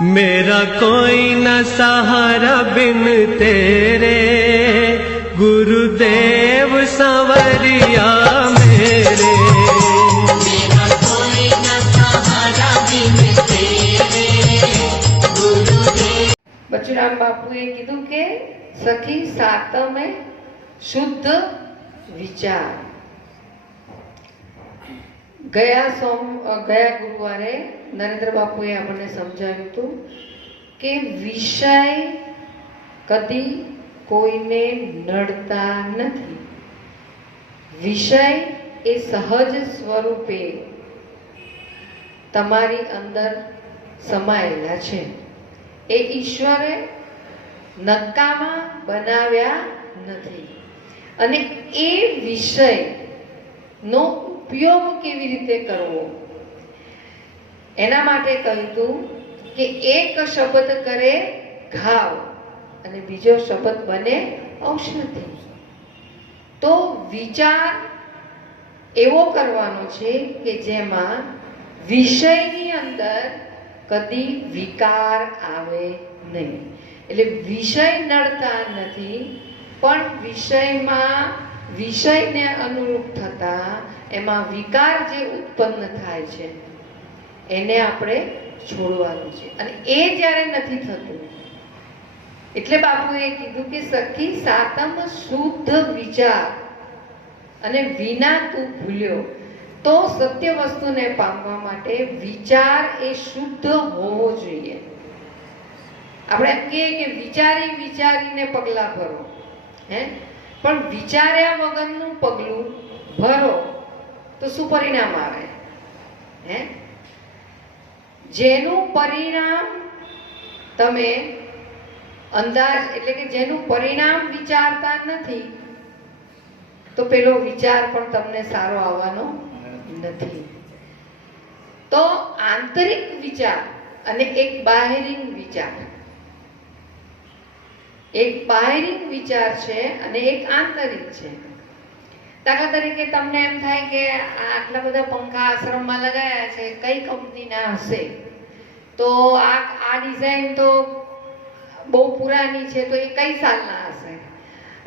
मेरा कोई न सहारा बिन तेरे, गुरुदेव संवरिया मेरे। मेरा कोई न सहारा बिन तेरे, गुरुदेव। बचुराम बापुए कीधुं के सखी सातमे शुद्ध विचार। ગયા ગુરુવારે નરેન્દ્ર બાપુએ આપણને સમજાવ્યું હતું કે વિષય કદી કોઈને નડતા નથી. વિષય એ સહજ સ્વરૂપે તમારી અંદર સમાયેલા છે. એ ઈશ્વરે નકામા બનાવ્યા નથી. અને એ વિષયનો ઉપયોગ કેવી રીતે કરવો એના માટે કહ્યું કે એક શબ્દ કરે ઘાવ અને બીજો શબ્દ બને ઔષધિ. તો વિચાર એવો કરવાનો છે કે જેમાં વિષયની અંદર કદી વિકાર આવે નહીં. એટલે વિષય નડતા નથી, પણ વિષયમાં વિષયને અનુરૂપ થતા એમાં વિકાર જે ઉત્પન્ન થાય છે એને આપણે છોડવાનું છે. અને એ જ્યારે નથી થતું એટલે બાપુએ કીધું કે સખી સાતમ શુદ્ધ વિચાર અને વિના તું ભૂલ્યો. તો સત્ય વસ્તુને પામવા માટે વિચાર એ શુદ્ધ હોવો જોઈએ. આપણે એમ કહીએ કે વિચારી વિચારીને પગલા ભરો, પણ વિચાર્યા વગરનું પગલું ભરો તો શું પરિણામ આવે? જેનું પરિણામ તમે અંદાજ એટલે કે જેનું પરિણામ વિચારતા નથી તો પેલો વિચાર પણ તમને સારો આવવાનો નથી. તો આંતરિક વિચાર અને એક બાહેરિક વિચાર, એક બાહેરિક વિચાર છે અને એક આંતરિક છે. દાખલા તરીકે તમને એમ થાય કે આટલા બધા પંખા આશ્રમમાં લગાયા છે, કઈ કંપનીના હશે? તો આ ડિઝાઇન તો બહુ પુરાની છે, તો એ કઈ સાલના હશે?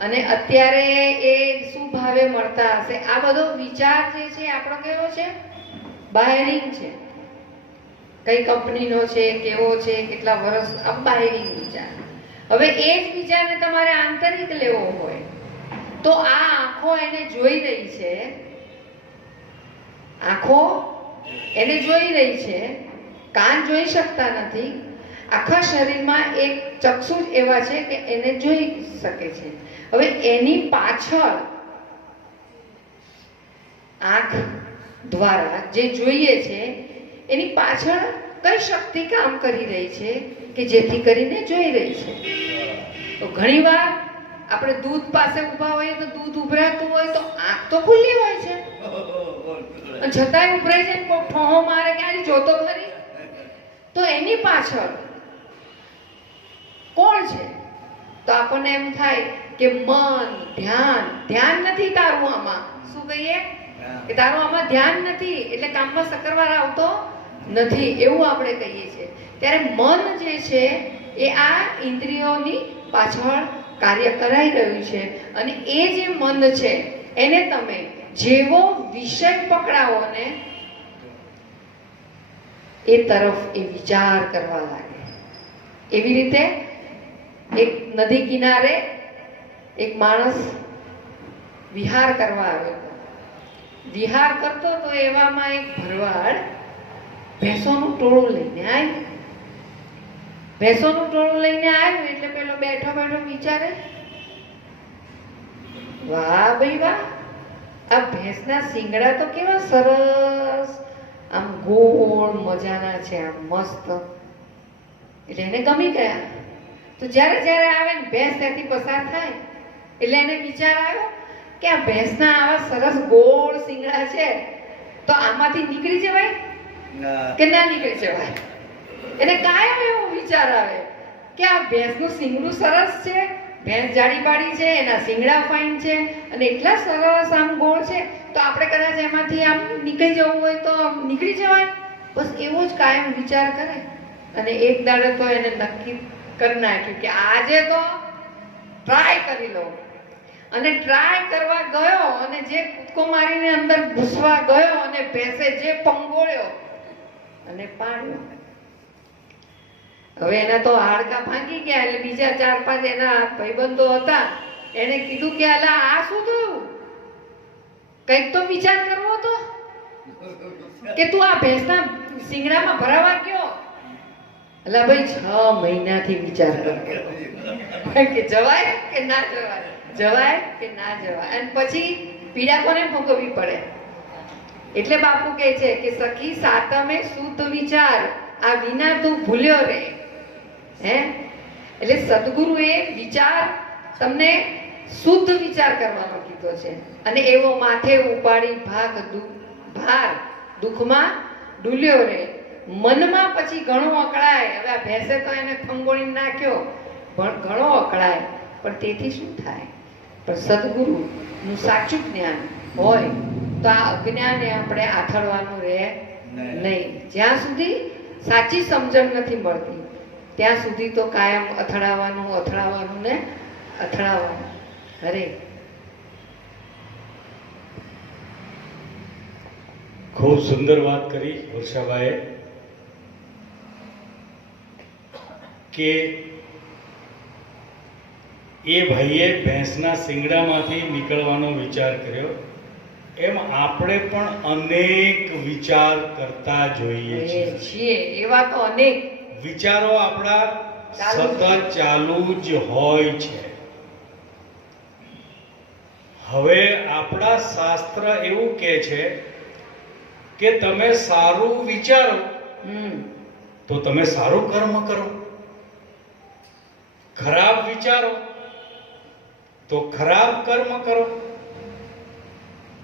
અને અત્યારે એ શું ભાવે મળતા હશે? આ બધો વિચાર જે છે આપણો કેવો છે? બાહેરિક છે. કઈ કંપનીનો છે, કેવો છે, કેટલા વર્ષ, આ બાહેરિક વિચાર. હવે એ જ વિચારને તમારે આંતરિક લેવો હોય તો આ આંખો એને જોઈ રહી છે, આંખો એને જોઈ રહી છે, કાન જોઈ શકતા નથી. આખા શરીરમાં એક ચક્ષુ એવા છે કે એને જોઈ શકે છે. હવે એની પાછળ આંખ દ્વારા જે જોઈએ છે એની પાછળ કઈ શક્તિ કામ કરી રહી છે કે જેથી કરીને જોઈ રહી છે? તો ઘણીવાર આપણે દૂધ પાસે ઊભા હોઈએ તો દૂધ ઉભરાતું હોય તો આંખ તો ખુલ્લી હોય છે, છતાંય ઉભરાય છે. કોઈ ઠોહો મારે કે આજે જોતો ખરી, તો એની પાછળ કોણ છે? તો આપણને એમ થાય કે મન, ધ્યાન નથી તારું આમાં. શું કહીએ કે તારું આમાં ધ્યાન નથી એટલે કામમાં સકરવાર આવતો નથી, એવું આપણે કહીએ છીએ. ત્યારે મન જે છે એ આ ઇન્દ્રિયોની પાછળ કાર્ય કરાઈ રહ્યું છે. અને એ જે મન છે એને તમે જેવો વિષય પકડાવો ને એ તરફ એ વિચાર કરવા લાગે. એવી રીતે એક નદી કિનારે એક માણસ વિહાર કરવા આવ્યો. વિહાર કરતો તો એવામાં એક ભરવાડ ભેંસોનું ટોળું લઈને આવ્યું. ભેંસોનું ટોળું લઈને આવ્યું એટલે પેલો બેઠો બેઠો વિચારે, વાહ ભાઈ વાહ, આ ભેંસના શિંગડા તો કેવા સરસ, આમ ગોળ મજાના છે, આમ મસ્ત. એટલે એને ગમી ગયા. તો જ્યારે જ્યારે આવે ને ભેંસ ત્યાંથી પસાર થાય એટલે એને વિચાર આવ્યો કે આ ભેંસના આવા સરસ ગોળ શિંગડા છે તો આમાંથી નીકળી જવાય કે ના નીકળી જવાય? એને કાયમ એવો વિચાર આવે કે આ ભેંસનું શિંગડું સરસ છે, ભેંસ જાડી પાડી છે, એના શિંગડા ફાઇન છે અને એટલા સરસ આમ ગોળ છે, તો આપણે કદાચ એમાંથી આમ નીકળી જવું હોય તો નીકળી જવાય. બસ એવો જ કાયમ વિચાર કરે. અને એક દાડો તો એને નક્કી કરી નાખ્યું કે આજે તો ટ્રાય કરી લઉં. અને ટ્રાય કરવા ગયો અને જે કૂદકો મારીને અંદર ઘૂસવા ગયો અને ભેંસે જે પંગોળ્યો અને પાડ્યો. હવે એના તો હાડકા ભાંગી ગયા. એટલે બીજા 4-5 એના ભાઈબંધો હતા, એને કીધું કે અલા આ શું થયું, કંઈક તો વિચાર કરવો હતો કે તું આ ભેંસના શિંગડામાં ભરાવા ગયો. અલા ભાઈ 6 મહિનાથી વિચાર કરતો કે જવાય કે ના જવાય, જવાય કે ના જવાય, અને પછી પીડા કોને ભોગવવી પડે. એટલે બાપુ કહે છે કે સખી સાતમે શુદ્ધ વિચાર, આ વિના તું ભૂલ્યો રે. હે એટલે સદગુરુએ વિચાર તમને શુદ્ધ વિચાર કરવાનો કીધો છે. અને એવો માથે ઉપાડી ભાર દુઃખમાં ડૂલ્યો રે. મનમાં પછી ઘણો અકળાય. હવે આ ભેંસે તો એને ફંગોળીને નાખ્યો, પણ ઘણો અકળાય, પણ તેથી શું થાય? પણ સદગુરુનું સાચું જ્ઞાન હોય તો આ અજ્ઞાનને આપણે આથડવાનું રહે નહીં. જ્યાં સુધી સાચી સમજણ નથી મળતી ત્યાં સુધી તો કાયમ અથડાવાનું ને અથડાવાનું. હરે ખૂબ સુંદર વાત કરી વર્ષાભાઈએ કે એ ભાઈએ ભેંસના શિંગડામાંથી નીકળવાનો વિચાર કર્યો. એમ આપણે પણ અનેક વિચાર કરતા જોઈએ છીએ. એવા તો અનેક વિચારો આપણા સતત ચાલુ જ હોય છે. હવે આપણા શાસ્ત્ર એવું કહે છે કે તમે સારું વિચારો તો તમે સારું કર્મ કરો, ખરાબ વિચારો તો ખરાબ કર્મ કરો.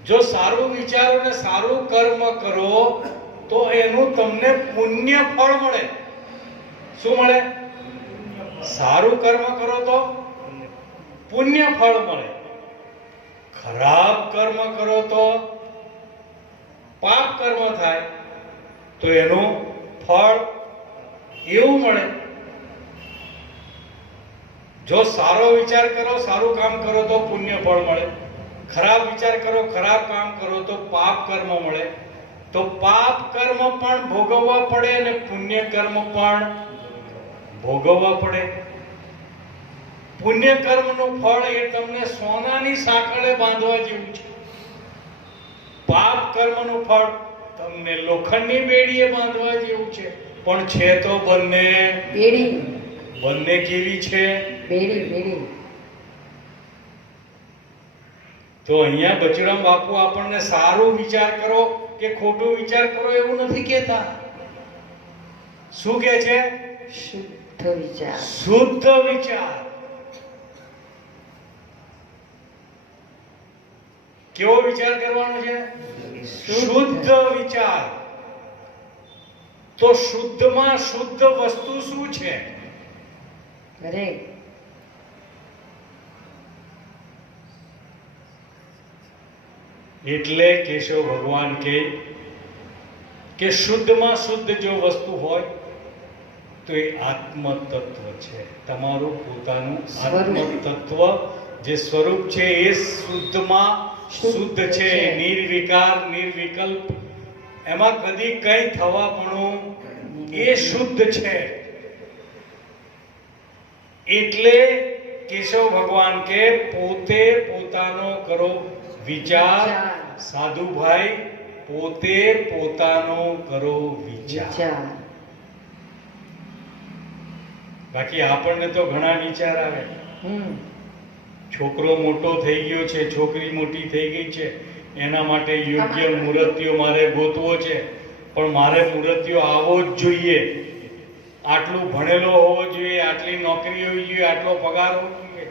જો સારું વિચારો ને સારું કર્મ કરો તો એનું તમને પુણ્ય ફળ મળે. શું મળે? સારું કર્મ કરો તો પુણ્ય ફળ મળે, ખરાબ કર્મ કરો તો પાપ કર્મ થાય તો એનું ફળ એવું મળે. જો સારો વિચાર કરો, સારું કામ કરો તો પુણ્ય ફળ મળે, ખરાબ વિચાર કરો, ખરાબ કામ કરો તો પાપ કર્મ મળે. તો પાપ કર્મ પણ ભોગવવા પડે અને પુણ્ય કર્મ પણ ભોગવવા પડે. પુણ્ય કર્મનું ફળ એ તમને સોનાની સાંકળે બાંધવા જેવું છે. પાપ કર્મનું ફળ તમને લોખંડની બેડીએ બાંધવા જેવું છે. પણ છે તો બંને બેડી. બંને કેવી છે? બેડી. તો અહીંયા બચરામ બાપુ આપણને સારું વિચાર કરો કે ખોટું વિચાર કરો એવું નથી કહેતા. શું કહે છે? શુદ્ધ વિચાર. શુદ્ધ વિચાર. કેવો વિચાર કરવાનો છે? શુદ્ધ વિચાર. તો શુદ્ધમાં શુદ્ધ વસ્તુ શું છે? અરે એટલે કેશવ ભગવાન કહે કે શુદ્ધમાં શુદ્ધ જો વસ્તુ હોય તો એ આત્મ તત્વ છે. તમારું પોતાનું આત્મ તત્વ જે સ્વરૂપ છે એ શુદ્ધમાં શુદ્ધ છે, નિર્વિકાર નિર્વિકલ્પ. એમાં કદી કઈ થવાપણું એ શુદ્ધ છે. એટલે કેશવ ભગવાન કે પોતે પોતાનો કરો વિચાર. સાધુભાઈ પોતે પોતાનો કરો વિચાર. બાકી આપણને તો ઘણા વિચાર આવે. છોકરો મોટો થઈ ગયો છે, છોકરી મોટી થઈ ગઈ છે, એના માટે યોગ્ય મૂર્તિઓ મારે ગોતવો છે, પણ મારે મૂર્તિઓ આવો જ જોઈએ, આટલું ભણેલો હોવો જોઈએ, આટલી નોકરી હોવી જોઈએ, આટલો પગાર હોવો જોઈએ.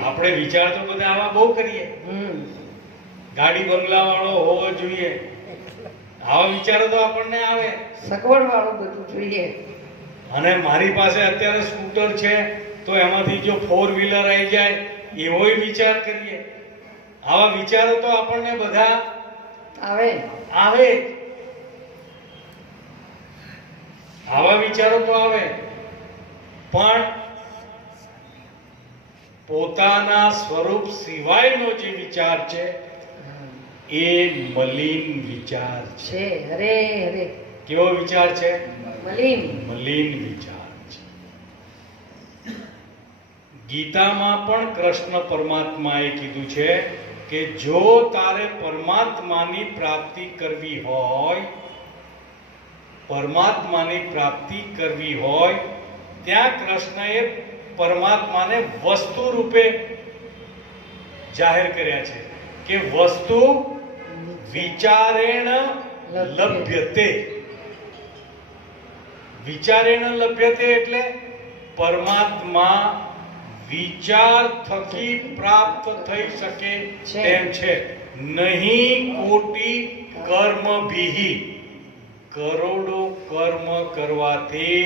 આપણે વિચાર તો બધા આવા બહુ કરીએ. ગાડી બંગલા વાળો હોવો જોઈએ, આવા વિચારો તો આપણને આવે. સગવડ વાળું બધું જોઈએ. અને મારી પાસે અત્યારે સ્કૂટર છે તો એમાંથી જો 4 વ્હીલર આવી જાય એવોય વિચાર કરીએ. આવા વિચારો તો આપણને બધા આવે. આવા વિચારો તો આવે, પણ પોતાના સ્વરૂપ સિવાયનો જે વિચાર છે એ મલિન વિચાર છે. છે હરે હરે. કેવો વિચાર છે? મલિન. મલિન વિચાર છે. ગીતામાં પણ કૃષ્ણ પરમાત્માએ કીધું છે કે જો તારે પરમાત્માની પ્રાપ્તિ કરવી હોય, પરમાત્માની પ્રાપ્તિ કરવી હોય, ત્યાં કૃષ્ણએ પરમાત્માને વસ્તુ રૂપે જાહેર કર્યા છે કે વસ્તુ વિચારેણ લભ્યતે. વિચારેણ લભ્યતે એટલે પરમાત્મા વિચાર થકી પ્રાપ્ત થઈ શકે તેમ છે. નહીં કોટી કર્મ ભીહી. કરોડો કર્મ કરવાથી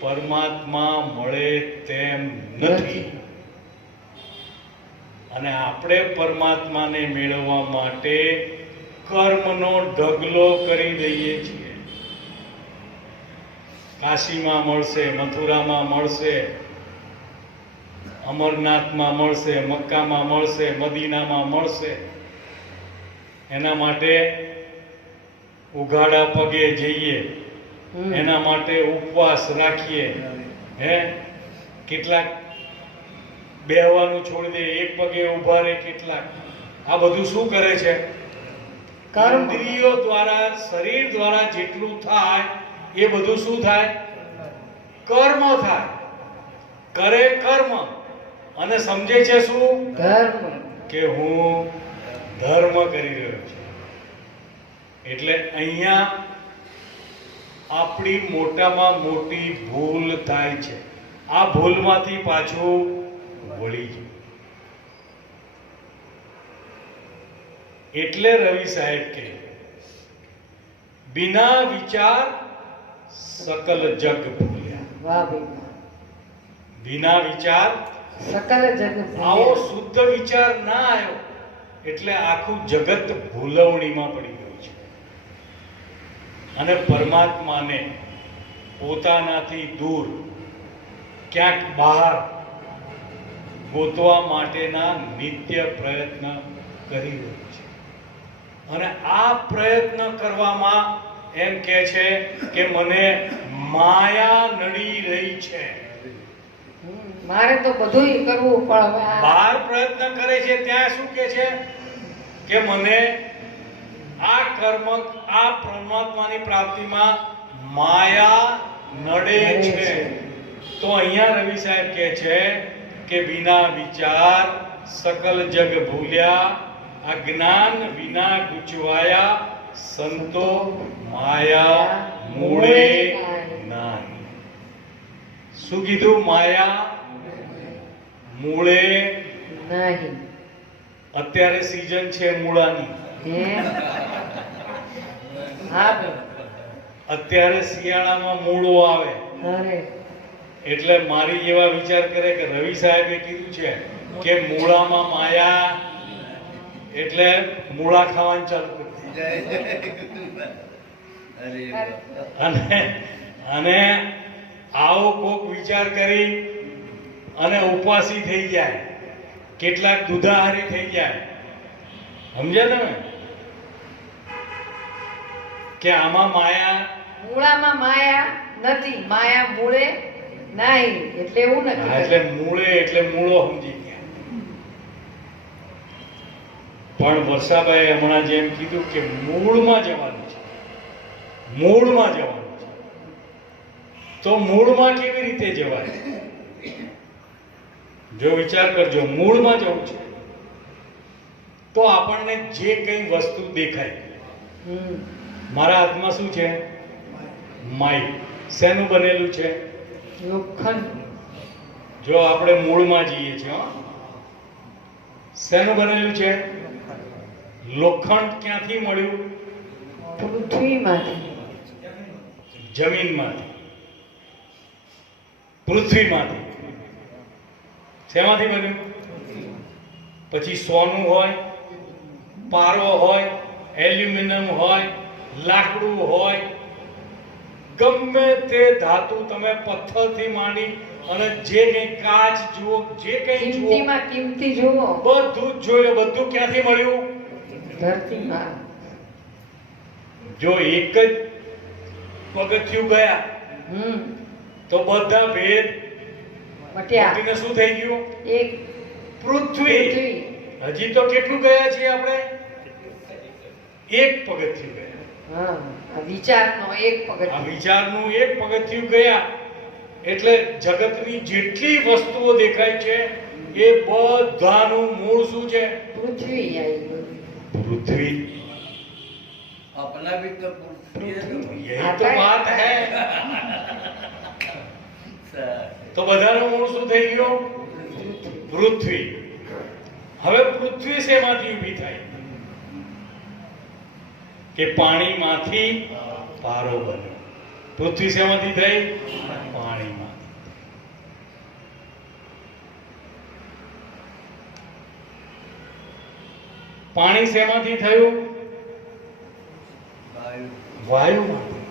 પરમાત્મા મળે તેમ નથી. અને આપણે પરમાત્માને મેળવવા માટે કર્મનો ઢગલો કરી દઈએ છીએ. કાશીમાં મળશે, મથુરામાં મળશે, અમરનાથમાં મળશે, મક્કામાં મળશે, મદીનામાં મળશે. એના માટે ઉઘાડા પગે જઈએ, એના માટે ઉપવાસ રાખીએ, કેટલાક બેહવાનું છોડી દે, એક પગે ઉભા રહે, કેટલાક. આ બધું શું કરે છે? ઇન્દ્રિયો દ્વારા, શરીર દ્વારા જેટલું થાય એ બધું શું થાય? કર્મ થાય. કરે કર્મ અને સમજે છે શું? ધર્મ. કે હું ધર્મ કરી રહ્યો છું. એટલે અહીંયા આપણી મોટામાં મોટી ભૂલ થાય છે. આ ભૂલમાંથી પાછું વળી જાય. એટલે રવિ સાહેબ કે બિના વિચાર સકલ જગ ભૂલ્યા. વાહ ભાઈ. બિના વિચાર સકલ જગ. આવો શુદ્ધ વિચાર ના આવ્યો એટલે આખું જગત ભૂલવણીમાં પડી ગયું છે. અને પરમાત્માને પોતાનાથી દૂર ક્યાંક બહાર ગોતવા માટેના નિત્ય પ્રયત્ન કરી રહ્યું છે. અને આ પ્રયત્ન કરવામાં એમ કહે છે કે મને માયા નડી રહી છે. મારે તો બધુંય કરવું પણ હવે બહાર પ્રયત્ન કરે છે ત્યાં શું કહે છે કે મને આ કર્મ, આ પરમાત્માની પ્રાપ્તિમાં માયા નડે છે. તો અહીંયા રવિ સાહેબ કહે છે કે બિના વિચાર સકલ જગ ભૂલ્યા, અજ્ઞાન વિના ગુચવાયા, સંતો માયા મૂળે નાહી. શું કીધું? માયા મૂળે નહીં. અત્યારે સીઝન છે મૂળાની. અત્યારે શિયાળામાં મૂળો આવે એટલે મારી જેવા વિચાર કરે કે રવિ સાહેબે કીધું છે કે મૂળામાં માયા, એટલે મૂળા ખાવાનું ચાલુ કરી દે. અને આવો કોક વિચાર કરી અને ઉપવાસી થઈ જાય, કેટલાક દુધાહારી થઈ જાય. સમજ્યા તમે કે આમાં માયા? મૂળામાં માયા નથી, માયા મૂળે નહીં. એટલે એવું નથી. એટલે મૂળે એટલે મૂળો સમજી ગયા. પણ વર્ષાભાઈ હમણાં જેમ કીધું કે મૂળમાં જવાનું છે, મૂળમાં જવાનું છે. તો મૂળમાં કેવી રીતે જવાય? જો વિચાર કરજો, મૂળમાં જવું છે તો આપણને જે કઈ વસ્તુ દેખાય, મારા હાથમાં શું છે? માઇક. શેનું બનેલું છે? લોખંડ. જો આપણે મૂળમાં જઈએ છીએ, શેનું બનેલું છે? લોખંડ. ક્યાંથી મળ્યું? પૃથ્વીમાંથી. જમીનમાંથી, પૃથ્વીમાંથી. શેમાંથી બન્યું? પછી સોનું હોય, પારો હોય, એલ્યુમિનિયમ હોય, લાકડું હોય, ગમે તે ધાતુ તમે પથ્થરથી માંડી અને જે કંઈ કાચ જુઓ, જે કંઈ જુઓ, કિંમતીમાં કિંમતી જુઓ, બધું જ જોઈ લો. બધું ક્યાંથી મળ્યું? ધરતીમાં. જો એક જ પગથિયું ગયા તો બધા ભેદ મટ્યા. મટીને શું થઈ ગયું? એક પૃથ્વી. પૃથ્વી. હજી તો કેટલું ગયા છીએ આપણે? એક પગથિયું ગયા. હા, આ વિચારનો એક આ પગથિયું. વિચારનું એક પગથિયું ગયા એટલે જગતની જેટલી વસ્તુઓ દેખાય છે એ બધાનું મૂળ શું છે? પૃથ્વી આવી. પૃથ્વી. अपना भी तो यही तो बात है. તો બધાનું મૂળ શું થઈ ગયું? પૃથ્વી. હવે પૃથ્વી શેમાંથી ઊભી થાય? કે પાણીમાંથી પારો બન્યો. પૃથ્વી શેમાંથી થઈ? પાણીમાંથી. પાણી શેમાંથી થયું? વાયુમાંથી.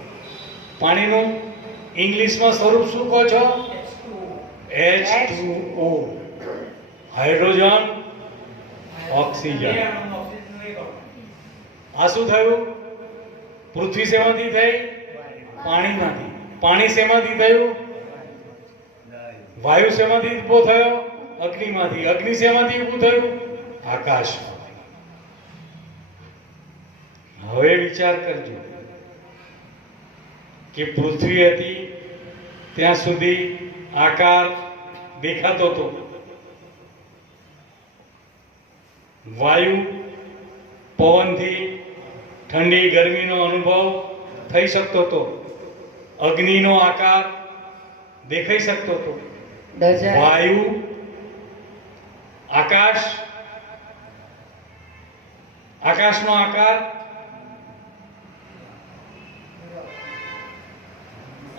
પાણીનું ઇંગ્લિશમાં સ્વરૂપ શું કહો છો? H2O. Hydrogen, oxygen. આ શું થયું? પૃથ્વી શેમાંથી થઈ? પાણીમાંથી. પાણી શેમાંથી થયું? વાયુ શેમાંથી ઊભો થયો? અગ્નિમાંથી. અગ્નિ શેમાંથી ઊભું થયું? આકાશમાંથી. હવે વિચાર કરજો કે પૃથ્વી હતી ત્યાં સુધી આકાર દેખાતો હતો. વાયુ પવનથી ઠંડી ગરમીનો અનુભવ થઈ શકતો હતો. અગ્નિનો આકાર દેખાઈ શકતો હતો. ડઝર. વાયુ, આકાશ, આકાશનો આકાર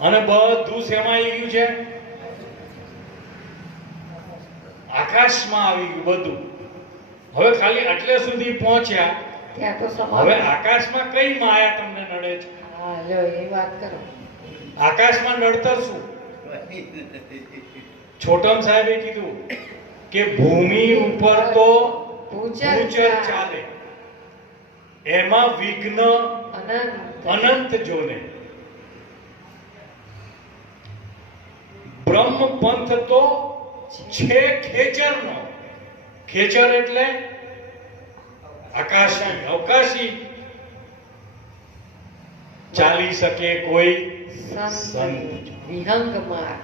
અને બધું શેમાં આવી ગયું છે? આકાશમાં આવી ગયું બધું. હવે ખાલી આટલે સુધી પહોંચ્યા. ત્યાં તો હવે સમાપ્ત. આકાશમાં કઈ માયા તમને નડે છે? હા, લો એ વાત કરો. આકાશમાં નડતર શું? છોટમ સાહેબે કીધું કે ભૂમિ ઉપર તો ભૂચર ચાલે, એમાં વિઘ્ન અનંત. અનંત જોને. બ્રહ્મ પંથ તો છે ખેચરનો. ખેચર એટલે આકાશી, અવકાશી. ચાલી શકે કોઈ સંત વિહંગ માર્ગ.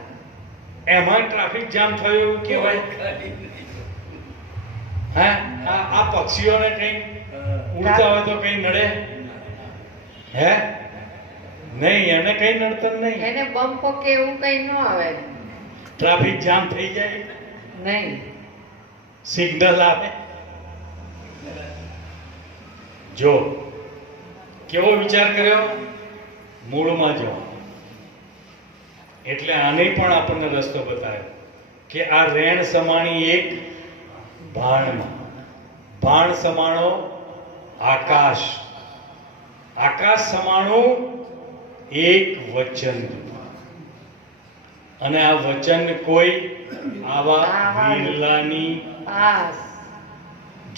એમાં ટ્રાફિક જામ થયું એવું કહેવાય. હા, આ પક્ષીઓને કઈ ઉડતા હોય તો કઈ નડે? હે? નહીં, એને કઈ નડતર નહીં. એને બમ્પ કે એવું કઈ ન આવે. ટ્રાફિક જામ થઈ જાય, નહીં. સિગ્નલ આવે. જો કેવો વિચાર કર્યો? મૂળમાં જો. એટલે આને પણ આપણને રસ્તો બતાવ્યો કે આ રેણ સમાણી એક ભાણમાં. ભાણ સમાણો આકાશ. આકાશ સમાણું એક વચન. અને આ વચન કોઈ આવા વિરલાની. પાસ.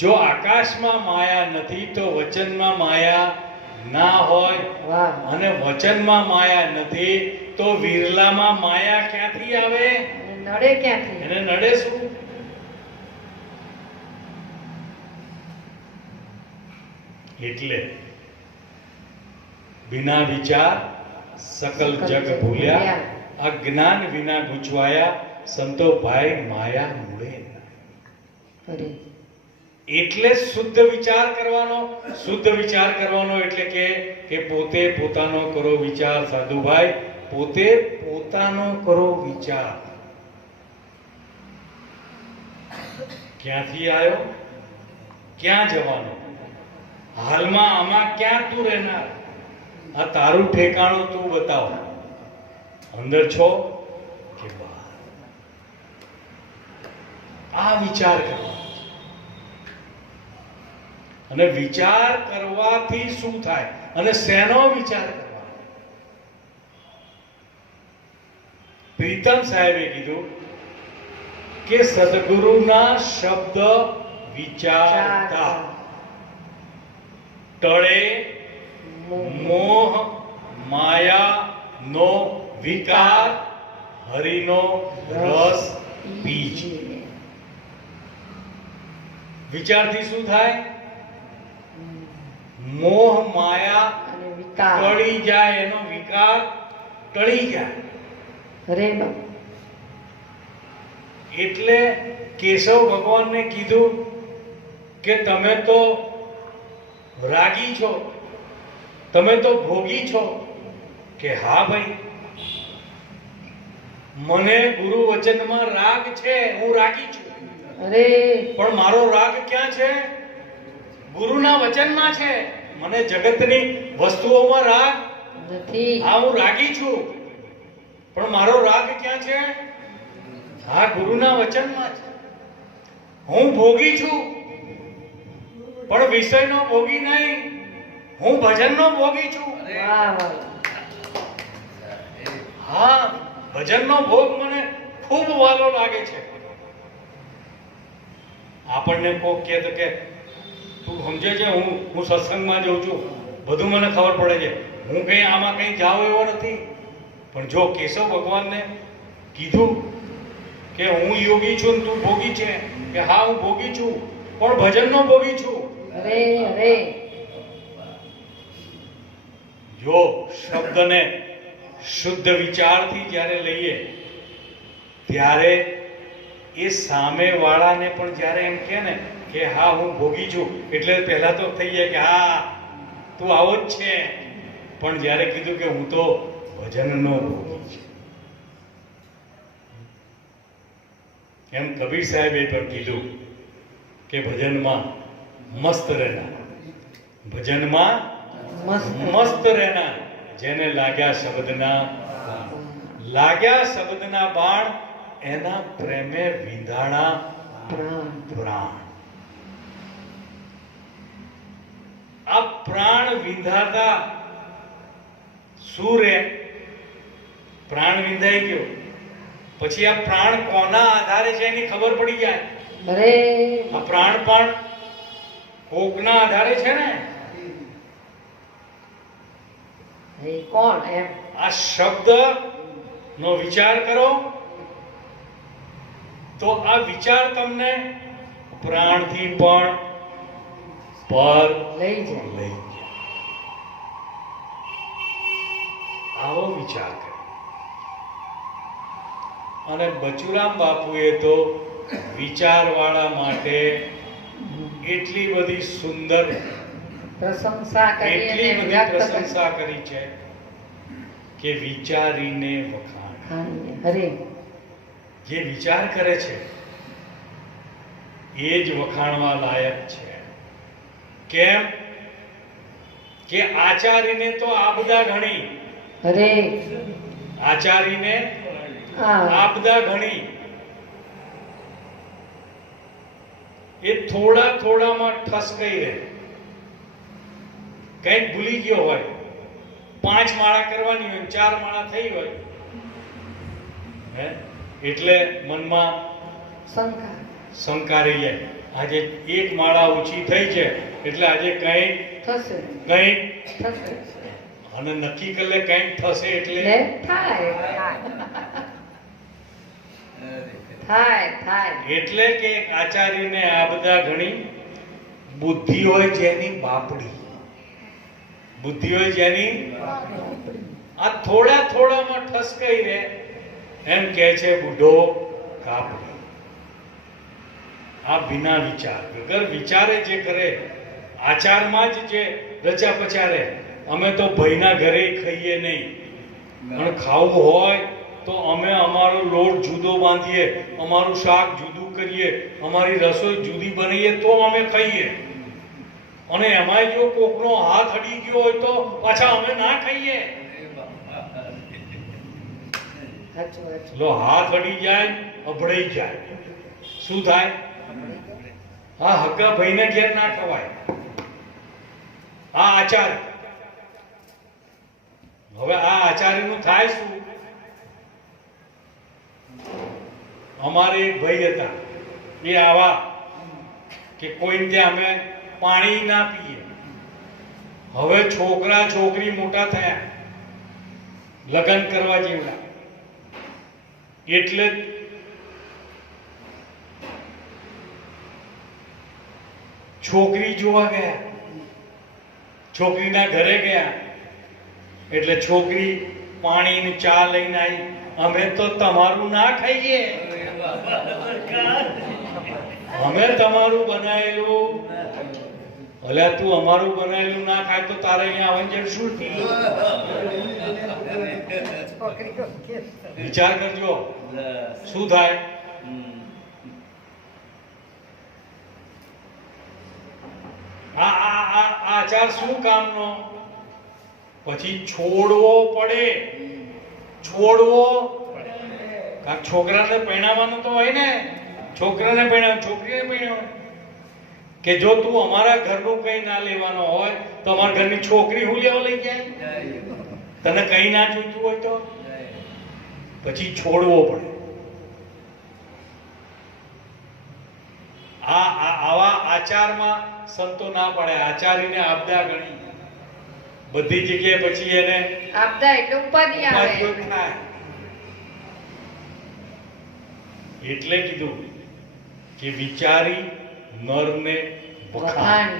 જો આકાશમાં માયા નથી તો વચનમાં માયા ના હોય. વાહ. અને વચનમાં માયા નથી તો વિરલામાં માયા ક્યાંથી આવે? અને નડે ક્યાંથી? એને નડે શું? એટલે बिना विचार सकल जग भूल्या, अज्ञान विना गुचवाया, संतो भाई माया मूळे. અરે, એટલે શુદ્ધ વિચાર કરવાનો. શુદ્ધ વિચાર કરવાનો એટલે કે પોતે પોતાનો કરો વિચાર. સાધુભાઈ, પોતે પોતાનો કરો વિચાર. ક્યાંથી આવ્યો? ક્યાં જવાનો? હાલમાં આમાં ક્યાં તું રહેનાર? આ તારું ઠેકાણું તું બતાવ. અંદર છો કે બહાર? આ વિચાર કરવાનો. અને વિચાર કરવાથી શું થાય? અને શેનો વિચાર કરવાનો? પ્રીતમ સાહેબે કીધું કે સદગુરુના શબ્દ વિચારતા ટળે મોહ માયા નો વિકાર હરિનો રસ બીજ. વિચારથી શું થાય? મોહ માયા અને વિકાર ટળી જાય, એનો વિકાર ટળી જાય. અરે બાપ. એટલે કેશવ ભગવાનને કીધું કે તમે તો રાગી છો, તમે તો ભોગી છો. કે હા ભાઈ, મને ગુરુ વચનમાં રાગ છે, હું રાગી છું. અરે પણ મારો રાગ ક્યાં છે? ગુરુના વચનમાં છે. મને જગતની વસ્તુઓમાં રાગ નથી. હા, હું રાગી છું, પણ મારો રાગ ક્યાં છે? હા, ગુરુના વચનમાં છે. હું ભોગી છું, પણ વિષયનો ભોગી નહીં, હું ભજનનો ભોગી છું. વાહ વાહ. હા, ભજનનો ભોગ મને ખૂબ વાલો લાગે છે. આપણને કોક કહે તો કે તું સમજે છે, હું સત્સંગમાં જઉં છું, બધું મને ખબર પડે છે, હું કઈ આમાં કઈ જાવ એવો નથી. પણ જો કેશવ ભગવાનને કીધું કે હું યોગી છું ને તું ભોગી છે, કે હા હું ભોગી છું, પણ ભજનનો ભોગી છું. અરે અરે. જો શબ્દને શુદ્ધ વિચારથી જ્યારે લઈએ ત્યારે એ સામે વાળાને પણ જ્યારે એમ કહે ને કે હા હું ભોગી છું, એટલે પહેલા તો થઈ જાય કે હા તું આવો જ છે. પણ જ્યારે કીધું કે હું તો ભજનનો ભોગી છું, એમ કબીર સાહેબે પણ કીધું કે ભજનમાં મસ્ત રહેના, ભજનમાં મસ્ત રહેના, જેને લાગ્યા શબ્દના બાણ, એના પ્રેમે વિંધાણા પ્રાણ. આ પ્રાણ વિંધાતા શું રે? પ્રાણ વિંધાઈ ગયો પછી આ પ્રાણ કોના આધારે છે એની ખબર પડી જાય. અરે આ પ્રાણ પણ કોકના આધારે છે ને. એ કોણ એમ? આ શબ્દ નો વિચાર કરો તો આ વિચાર તમને પ્રાણથી પણ પર લઈ જાય. લઈ જાય. આવો વિચાર કરો. અને બચુરામ બાપુએ તો વિચારવાળા માટે એટલી બધી સુંદર, પ્રશંસા કરી એટલી અને બધી વ્યક્ત કરી. પ્રશંસા કરી છે કે વિચારીને વખાણ. અરે જે વિચાર કરે છે એ જ વખાણવા લાયક છે. કેમ કે આચારીને તો આપદા ઘણી, અરે આચારીને હા. આપદા ઘણી. એ થોડામાં ઠસકાઈ રહે. કંઈક ભૂલી ગયો હોય, 5 માળા કરવાની હોય, 4 માળા થઈ હોય, હે એટલે મનમાં શંકા. શંકા રહી જાય. આજે 1 માળા ઓછી થઈ છે એટલે આજે કંઈક થશે અને નક્કી કરે કંઈક થશે એટલે ને થાય. એટલે કે આચાર્યને આ બધા ઘણી બુદ્ધિ હોય જેની બાપડી, બુદ્ધિ હોય જેની આ થોડામાં ઠસકાઈ રહે, એમ કહે છે બુઢો કાપડી. આ બિના વિચાર, વગર વિચારે જે કરે, આચારમાં જ જે રચા પચારે. અમે તો ભાઈના ઘરે ખાઈએ નહીં, અને ખાવું હોય તો અમે અમારો લોટ જુદો બાંધીએ, અમારું શાક જુદું કરીએ, અમારી રસોઈ જુદી બનાવીએ તો અમે ખાઈએ. અને એમાંય જો કોકનો હાથ અડી ગયો હોય તો પાછા અમે ના ખાઈએ. લો હાથ અડી જાય, અભડાઈ જાય, શું થાય? હા, હગ્ગા ભાઈને ઘેર ના ખવાય. આ આચાર્ય, હવે આ આચાર્યનું થાય શું? અમારે એક ભાઈ હતા, એ આવા કે કોઈને ત્યાં અમે પાણી ના પીએ. હવે છોકરા છોકરી મોટા થયા, લગ્ન કરવા જેવડા, એટલે છોકરી જોવા ગયા, છોકરીના ઘરે ગયા, એટલે છોકરી પાણી ને ચા લઈને આવી. અમે તો તમારું ના ખાઈએ, અમે તમારું બનાવેલું. ભલે તું અમારું બનાવેલું ના ખાય તો તારે અહીંયા આવવાની જરૂર શું છે? વિચાર કરજો શું થાય. આ આચાર શું કામનો? પછી છોડવો પડે, છોડવો. કારણ છોકરાને પરણાવવાનું તો હોય ને, છોકરાને પરણાવ, છોકરીને પરણાવ. કે જો તું અમારા ઘરનું કઈ ના લેવાનો હોય તો અમારા ઘરની છોકરી હું લેવા લઈ જાય? તને કઈ ના જોઈતું હોય તો પછી છોડવો પડે. આવા આચારમાં સંતો ના પડે. આચાર્યને આપદા ગણી બધી જગ્યાએ, પછી એને આપદા એટલે ઉપાધિ આવે. થાય. એટલે કીધું કે વિચારી નરને વખાણ.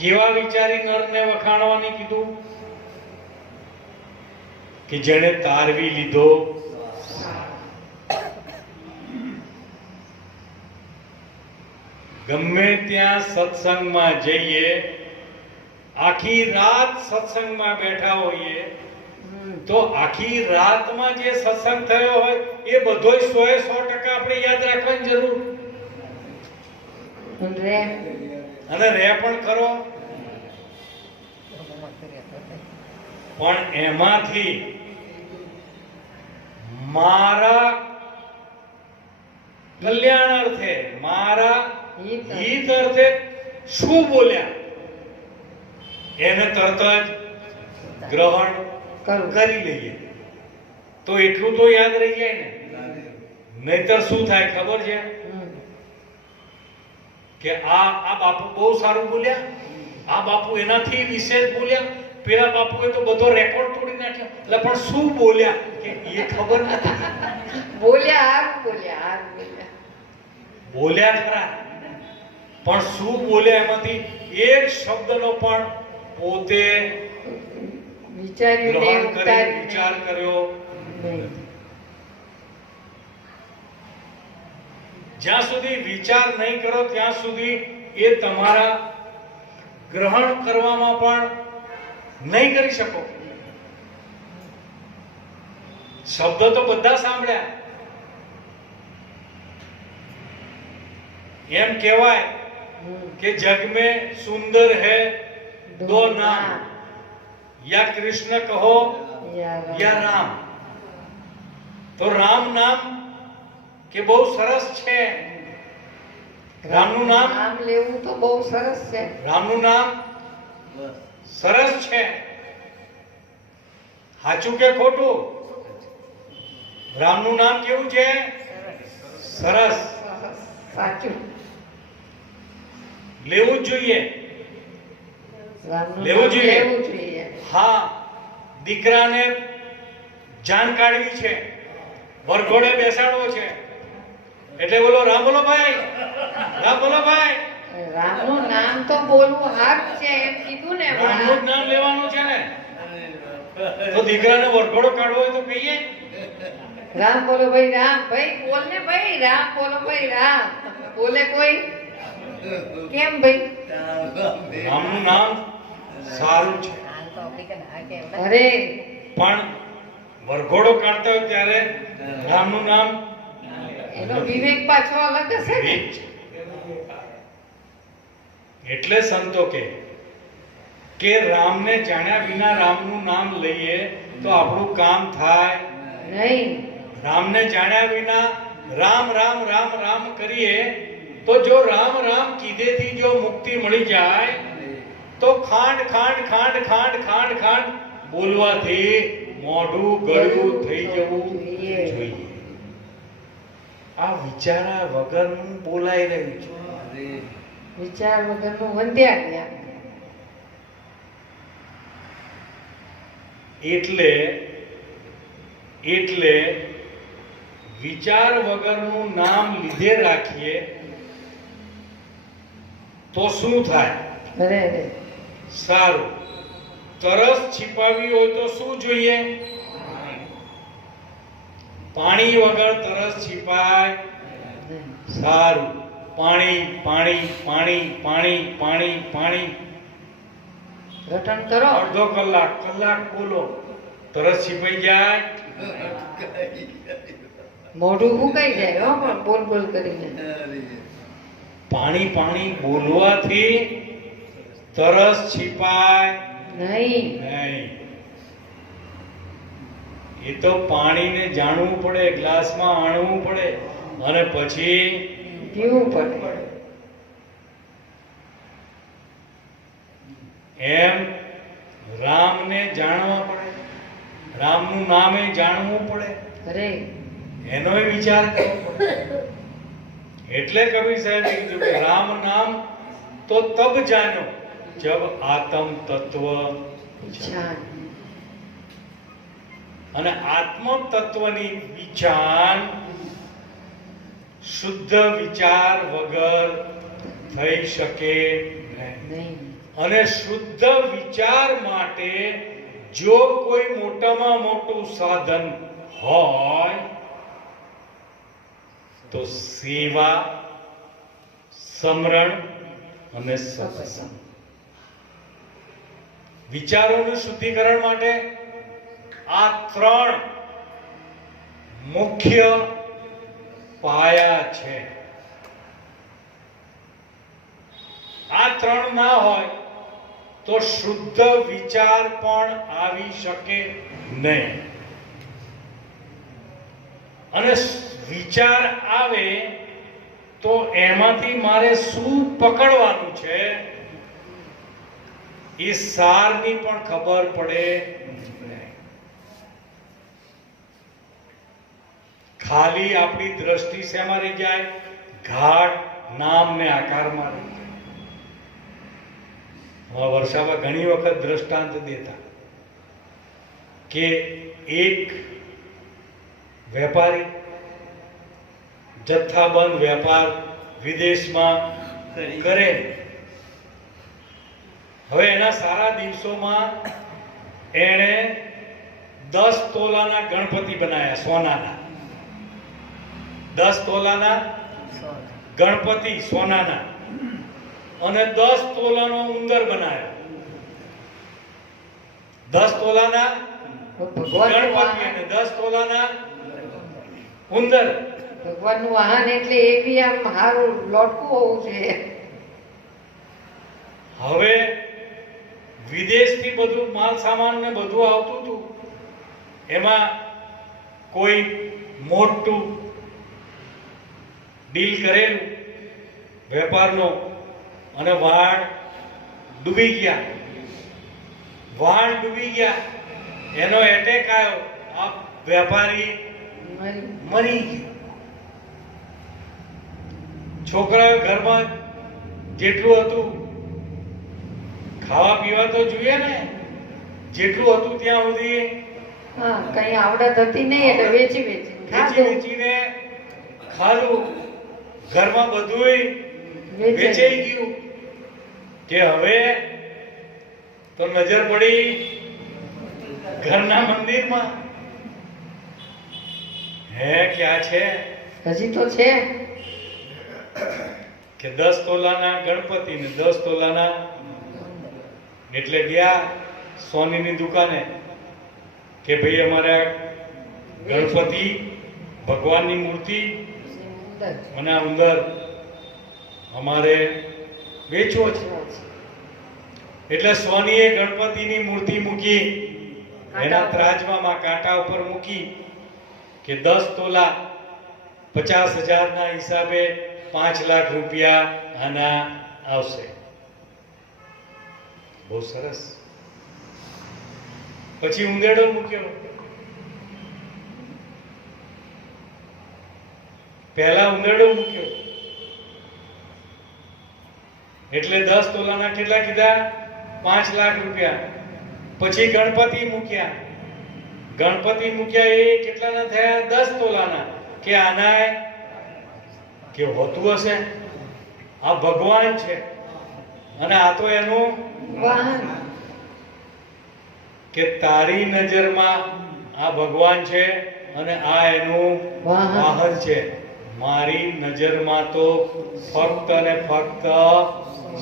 કેવા વિચારી નરને વખાણવાની કીધું? કે જેણે તારવી લીધો. ગમે ત્યાં સત્સંગમાં જઈએ, આખી રાત સત્સંગમાં બેઠા હોઈએ તો આખી રાતમાં જે સત્સંગ થયો હોય એ બધોય 100% આપણે યાદ રાખવાની જરૂર. અને રે પણ ખરો, પણ એમાંથી મારા કલ્યાણ અર્થે, મારા હિત અર્થે શું બોલ્યા એને તરત જ ગ્રહણ કરી લઈએ તો એટલું તો યાદ રહી જાય ને. નહીતર શું થાય ખબર છે? કે આ બાપુ બહુ સારું બોલ્યા, આ બાપુ એનાથી વિશેષ બોલ્યા, પેલા બાપુએ તો બધો રેકોર્ડ તોડી નાખ્યો. એટલે પણ શું બોલ્યા કે એ ખબર નથી. બોલ્યા ખરા, પણ શું બોલ્યા એમાંથી એક શબ્દનો પણ પોતે વિચાર કર્યો. જ્યાં સુધી વિચાર નહીં કરો ત્યાં સુધી એ તમારા ગ્રહણ કરવામાં પણ નહીં કરી શકો. શબ્દ તો બધા સાંભળ્યા. એમ કહેવાય કે जग में सुंदर है दो नाम, या कृष्ण कहो या राम. तो राम नाम કે બહુ સરસ છે. રામનું નામ લેવું તો બહુ સરસ છે. રામનું નામ સરસ છે. સાચું કે ખોટું? રામનું નામ કેવું છે? સરસ. સાચું. લેવું જ જોઈએ, લેવું જોઈએ. હા, દીકરાને જાન કાઢવી છે, વરઘોડે બેસાડવો છે, એટલે બોલો રામ બોલો ભાઈ, રામ બોલો ભાઈ. રામનું નામ તો બોલવું હાક છે એમ કીધું ને. રામનું નામ લેવાનું છે ને. તો દીકરાને વરઘોડો કાઢવો હોય તો કહીએ રામ બોલો ભાઈ, રામ ભાઈ બોલ ને ભાઈ, રામ બોલો ભાઈ, રામ બોલે કોઈ કેમ ભાઈ? રામનું નામ સારું છે. અરે પણ વરઘોડો કાઢતા હોય ત્યારે રામનું નામ એનો વિવેક પાછો અલગ હશે ને. એટલે સંતો કે રામને જાણ્યા વિના રામનું નામ લઈએ તો આપણું કામ થાય નહીં. રામને જાણ્યા વિના રામ રામ રામ રામ કરીએ તો જો રામ રામ કીધેથી જો મુક્તિ મળી જાય તો ખાંડ ખાંડ ખાંડ ખાંડ ખાંડ ખાંડ બોલવાથી મોઢું ગળું થઈ જવું જોઈએ. જોઈએ. આ વિચારા વગરનું બોલાઈ રહ્યું છે. અરે વિચાર વગરનું વંદ્યા જ્ઞાન. એટલે વિચાર વગરનું નામ લીધે રાખીએ તો શું થાય? અરે રે. સારું. તરસ छिपाવી હોય તો શું જોઈએ? પાણી વગર તરસ छिपाય? સારું. પાણી પાણી પાણી પાણી પાણી પાણી રટણ કરો. અડધો કલાક બોલો, તરસ छिपाઈ જાય? મોઢું સુકાઈ જાય હો, પણ બોલ બોલ કરીને. પાણી પાણી બોલવાથી તરસ छिपाય નહીં. નહીં. એ તો પાણીને જાણવું પડે, ગ્લાસમાં આણવું પડે અને પછી પીવું પડે. એમ રામને જાણવા પડે, રામનું નામે જાણવું પડે, અરે એનોય વિચાર કરવો પડે. એટલે કબીર સાહેબે કીધું કે રામ નામ તો તબ જાનો જબ આત્મ તત્વ જાન. અને આત્મ તત્વની વિચાર શુદ્ધ વિચાર વગર થઈ શકે નહીં. નહીં. અને શુદ્ધ વિચાર માટે જો કોઈ મોટામાં મોટું સાધન હોય તો સેવા, સમરણ અને સત્સંગ. વિચારોનું શુદ્ધિકરણ માટે આ ત્રણ મુખ્ય પાયા છે. આ ત્રણ ના હોય તો શુદ્ધ વિચાર પણ આવી શકે નહીં. અને વિચાર આવે તો એમાંથી મારે શું પકડવાનું છે એ સારની પણ ખબર પડે. ખાલી આપણી દ્રષ્ટિ શેમાં રહી જાય? ઘાટ નામ ને આકારમાં રહી જાય. વર્ષામાં ઘણી વખત દ્રષ્ટાંત દેતા કે એક વેપારી જથ્થાબંધ વેપાર વિદેશમાં કરે. હવે એના સારા દિવસોમાં એણે 10 તોલાના ગણપતિ બનાવ્યા, સોનાના 10 તોલાના ગણપતિ સોનાના, અને 10 તોલાનો ઉંદર બનાવ્યો. 10 તોલાના ભગવાનનું ગણપતિ વાહન. અને 10 તોલાના ઉંદર. ભગવાનનું વાહન એટલે એ બી આમ સારું લોટકું હોવું જોઈએ. હવે વિદેશથી બધું માલ સામાન ને બધું આવતું હતું. એમાં કોઈ મોટું ડીલ કરેલું વેપારનો, અને વાણ ડૂબી ગયા. એનો એટેક આવ્યો. આ વેપારી મરી ગયો. છોકરાઓ ઘરમાં જેટલું હતું, ખાવા પીવા તો જોઈએ ને, જેટલું હતું ત્યાં સુધી હા, કઈ આવડત હતી નહીં એટલે વેચીને ખાધું. ઘરમાં બધુંય વેચાઈ ગયું. કે હવે તો નજર પડી ઘરના મંદિરમાં. હે ક્યાં છે? હજી તો છે. કે 10 તોલાના ગણપતિ ને 10 તોલાના. એટલે ગયા સોનીની દુકાને કે ભાઈ અમારે ગણપતિ ભગવાનની મૂર્તિ અને આ ઉંદર અમારે વેચવો છે. એટલે સોનીએ ગણપતિની મૂર્તિ મૂકી, એના ત્રાજવામાં કાંટા ઉપર મૂકી કે 10 તોલા 50,000 ના હિસાબે 5 લાખ રૂપિયા આના આવશે. બહુ સરસ. પછી ઉંદેડો મૂક્યો. પહેલા ઉંદરડો મૂક્યો એટલે 10 તોલાના કેટલા કીધા? 5 લાખ રૂપિયા. પછી ગણપતિ મૂક્યા એ કેટલાના થયા? 10 તોલાના. કે આના કે હોતું હશે, આ ભગવાન છે અને આ તો એનું વાહન. કે તારી નજરમાં આ ભગવાન છે અને આ એનું વાહન. વાહન છે. મારી નજરમાં તો ફક્ત અને ફક્ત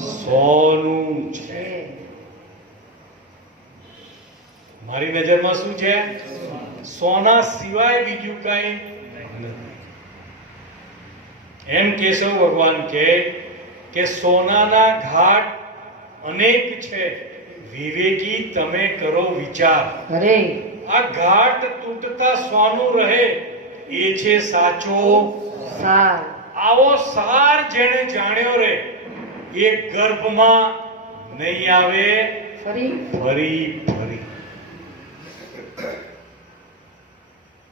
સોનું છે. મારી નજરમાં શું છે? સોના સિવાય બીજું કઈ નથી. એમ કેશવ ભગવાન કે સોનાના ઘાટ અનેક છે, વિવેકી તમે કરો વિચાર. અરે આ ઘાટ તૂટતા સોનું રહે એ છે સાચો સાર. આવો સાર જેણે જાણ્યો રે એ ગર્ભમાં નહીં આવે ફરી ફરી ફરી.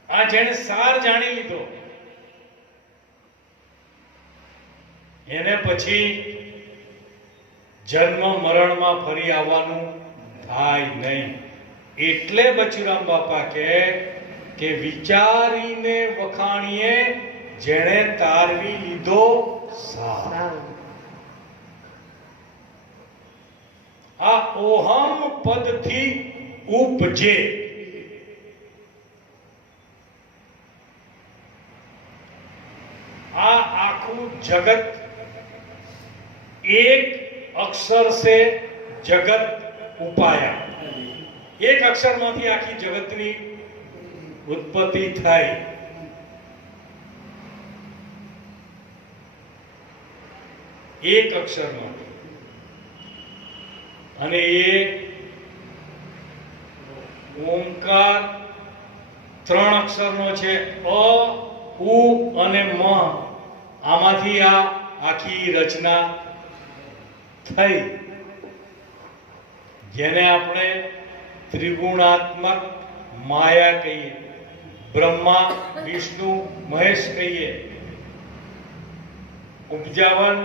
આ જેણે સાર જાણી લીધો એને પછી જન્મ મરણમાં ફરી આવવાનું થાય નહીં. એટલે બચુરામ બાપા કે વિચારીને વખાણીએ જેણે તારવી લીધો સાર. સાર. આ ઓહમ પદથી ઉપજે. આ આખું જગત એક અક્ષર से जगत उपाया. એક અક્ષરમાંથી આખી જગતની ઉત્પત્તિ થઈ. એક અક્ષરમાંથી. અને એ ઓમકાર 3 અક્ષરનો છે. અ ઉ અને મ. આમાંથી આ આખી રચના થઈ, જેને આપણે ત્રિગુણાત્મક માયા કહીએ. બ્રહ્મા વિષ્ણુ મહેશ કહીએ. ઉપજાવન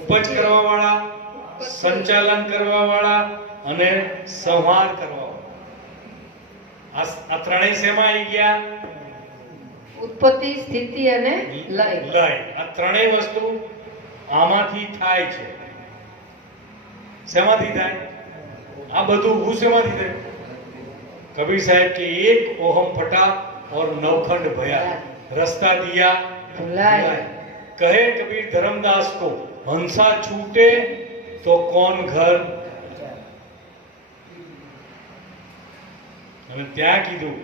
ઉપજ કરવા વાળા, સંચાલન કરવા વાળા અને સંહાર કરવા વાળા. આ ત્રણેય શેમાં આવી ગયા? ઉત્પત્તિ, સ્થિતિ અને લય. આ ત્રણેય વસ્તુ આમાંથી થાય છે. શેમાંથી થાય? આ બધું હું શેમાંથી થાય? કબીર સાહેબ કે એક ઓહમ ફટા और नवखंड भया, रास्ता दिया भुलाए. कहे कबीर धर्मदास को, हंसा छूटे तो कौन घर. અને ત્યાં કીધું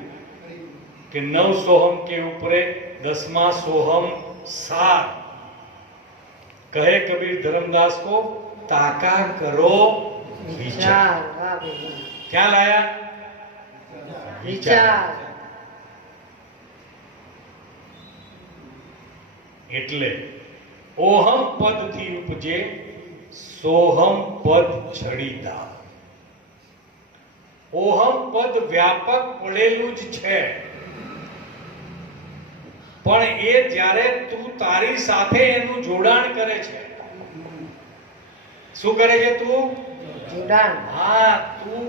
કે 9 સોહમ કે ઉપરે 10મા સોહમ સાર. કહે કબીર ધર્मदास को, ताका करो विचार. વિચાર. વાહ ભગવાન. क्या लाया? વિચાર. એટલે ઓહમ પદ થી ઉપજે સોહમ પદ છડીદા. ઓહમ પદ વ્યાપક પડેલું જ છે, પણ એ જ્યારે તું તારી સાથે એનું જોડાણ કરે છે. શું કરે છે તું? જોડાણ. હા, તું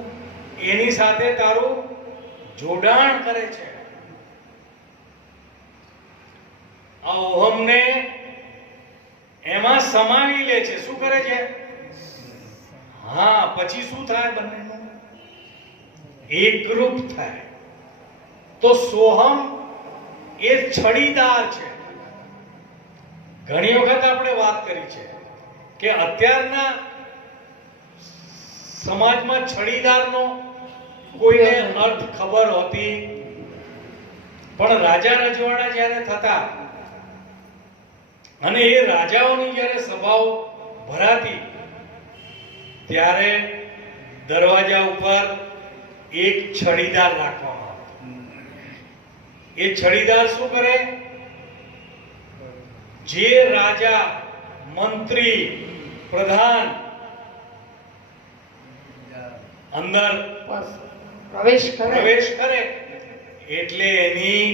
એની સાથે તારું જોડાણ કરે છે. આ ઓહમને એમાં સમાવી લે છે. શું કરે છે? હા, પછી શું થાય? બંનેનું એકરૂપ થાય. તો સોહમ એ છડીદાર છે. ઘણી વખત આપણે વાત કરી છે કે અત્યારના સમાજમાં છડીદારનો કોઈને અર્થ ખબર હોતી, પણ રાજા રજવાડા જ્યારે થતા અને એ રાજાઓની જ્યારે સભાઓ ભરાતી ત્યારે દરવાજા ઉપર એક છડીદાર રાખવામાં આવતો. એ છડીદાર શું કરે? જે રાજા, મંત્રી, પ્રધાન અંદર પ્રવેશ કરે પ્રવેશ કરે એટલે એની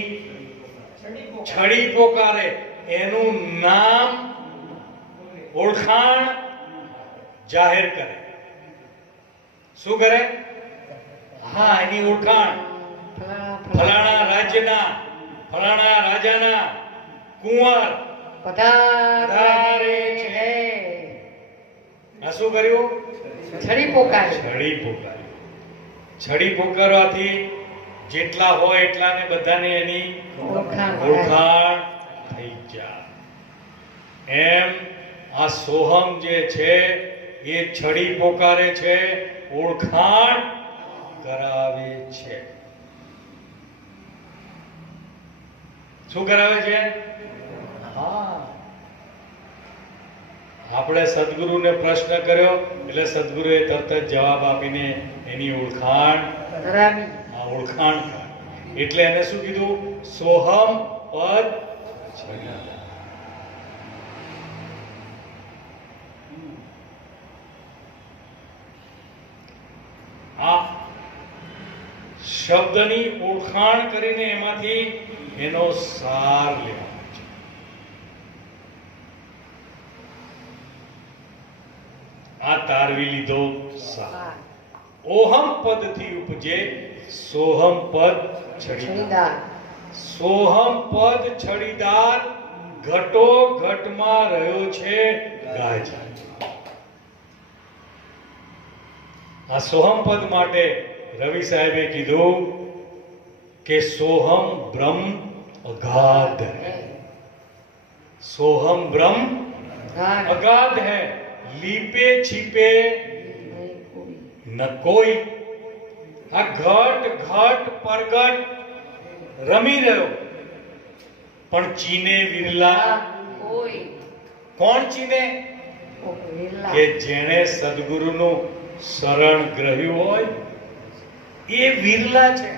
છડી પોકારે, એનું નામ ઓળખાણ જાહેર કરે. શું કરે? હા, એની ઓળખાણ. ફલાણા રાજ્યના ફલાણા રાજાના કુંવર પધારે છે. આ શું કર્યું? છડી પોકારે. છડી પોકારી. છડી પોકારવાથી જેટલા હોય એટલાને બધાને એની ઓળખાણ થઈ જાય. એમ આ સોહમ જે છે એ છડી પોકારે છે, ઓળખાણ કરાવે છે. શું કરાવે છે? હા, આપણે સદગુરુને પ્રશ્ન કર્યો એટલે સદગુરુએ તરત જ જવાબ આપીને એની ઓળખાણ કરાવી. ઓળખાણ એટલે એને શું કીધું? સોહમ પદ છડી. આ શબ્દની ઓળખાણ કરીને એમાંથી એનો સાર લેવાનો છે. આ તારવી લીધો સાર. ઓહમ પદથી ઉપજે સોહમ પદ છડીદાર. સોહમ પદ છડીદાર ઘટો ઘટમાં રહ્યો છે ગાજી. આ સોહમ પદ માટે રવિ સાહેબે કીધું કે સોહમ બ્રહ્મ અગાધ है. सोहम ब्रह्म अगाध है, लीपे छिपे न कोई. આ ઘટ ઘટ પરગટ રમી રહ્યો પણ ચીને વિરલા કોઈ. કોણ ચીને? કે જેણે સદગુરુનું શરણ ગ્રહ્યું હોય એ વિરલા છે.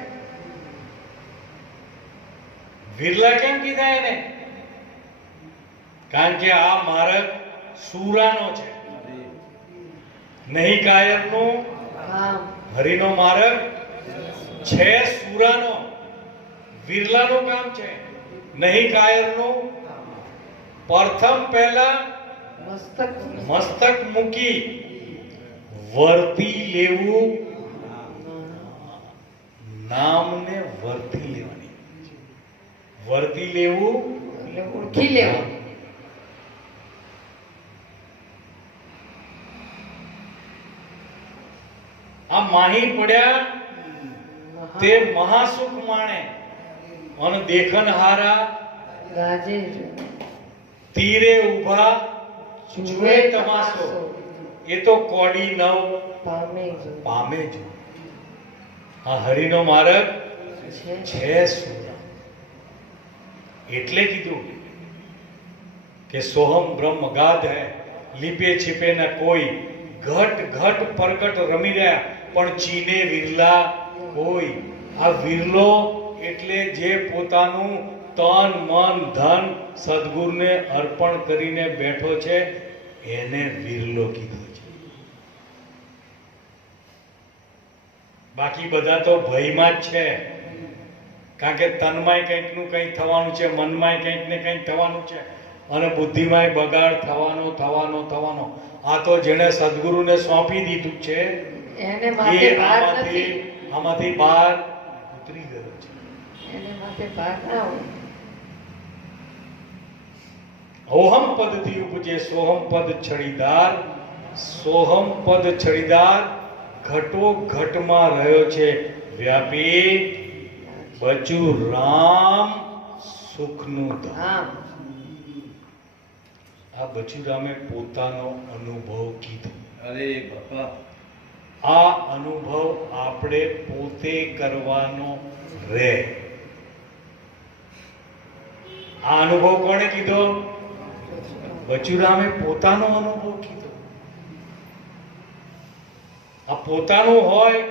વિરલા કેમ કીધા એને? કારણ કે આ માર્ગ સુરાનો છે, નહીં કાયરનું. હરિનો માર્ગ છે સુરાનો, વિરલાનું કામ છે, નહીં કાયરનું. પ્રથમ પહેલા મસ્તક મૂકી વર્તી લેવું, નામને વર્તી લેવાની. વર્તી લેવું એટલે ઓળખી લેવું. આ માહી પડ્યા તે મહાસુખ માણે અને દેખન હારા ગાજે તીરે ઉભા જુએ તમાશો. એ તો કોડી નવ પામે જ. આ હરિનો માર્ગ છે સુરા. એટલે કીધું કે સોહમ બ્રહ્મ અગાધ હૈ, લીપે छिपे न કોઈ. ઘટ ઘટ પરગટ રમી રહ્યા પણ ચીને વિરલા કોઈ. આ વિરલો એટલે જે પોતાનું તન મન ધન સદગુરુને અર્પણ કરીને બેઠો છે એને વિરલો કીધો છે. બાકી બધા તો ભયમાં જ છે, કારણ કે તનમાંય કંઈક નું કંઈક થવાનું છે, મનમાંય કંઈક ને કંઈક થવાનું છે, અને બુદ્ધિમાંય બગાડ થવાનો. આ તો જેને સદગુરુને સોંપી દીધું છે એને માથે ભાર નથી. આમાંથી બહાર ઉતરી ગયો છે. એને માથે ભાર ના હોય. ઓહમ પદથી ઉપજે સોહમ પદ છડીદાર. સોહમ પદ છડીદાર ઘટો ઘટમાં રહ્યો છે વ્યાપી. બચુ રામ સુખનું ધામ. આ બચુરામે પોતાનો અનુભવ કીધો. અરે બાપા, આ અનુભવ આપણે પોતે કરવાનો રહે. આ અનુભવ કોણે કીધો? બચુરામે પોતાનો અનુભવ કીધો. આ પોતાનું હોય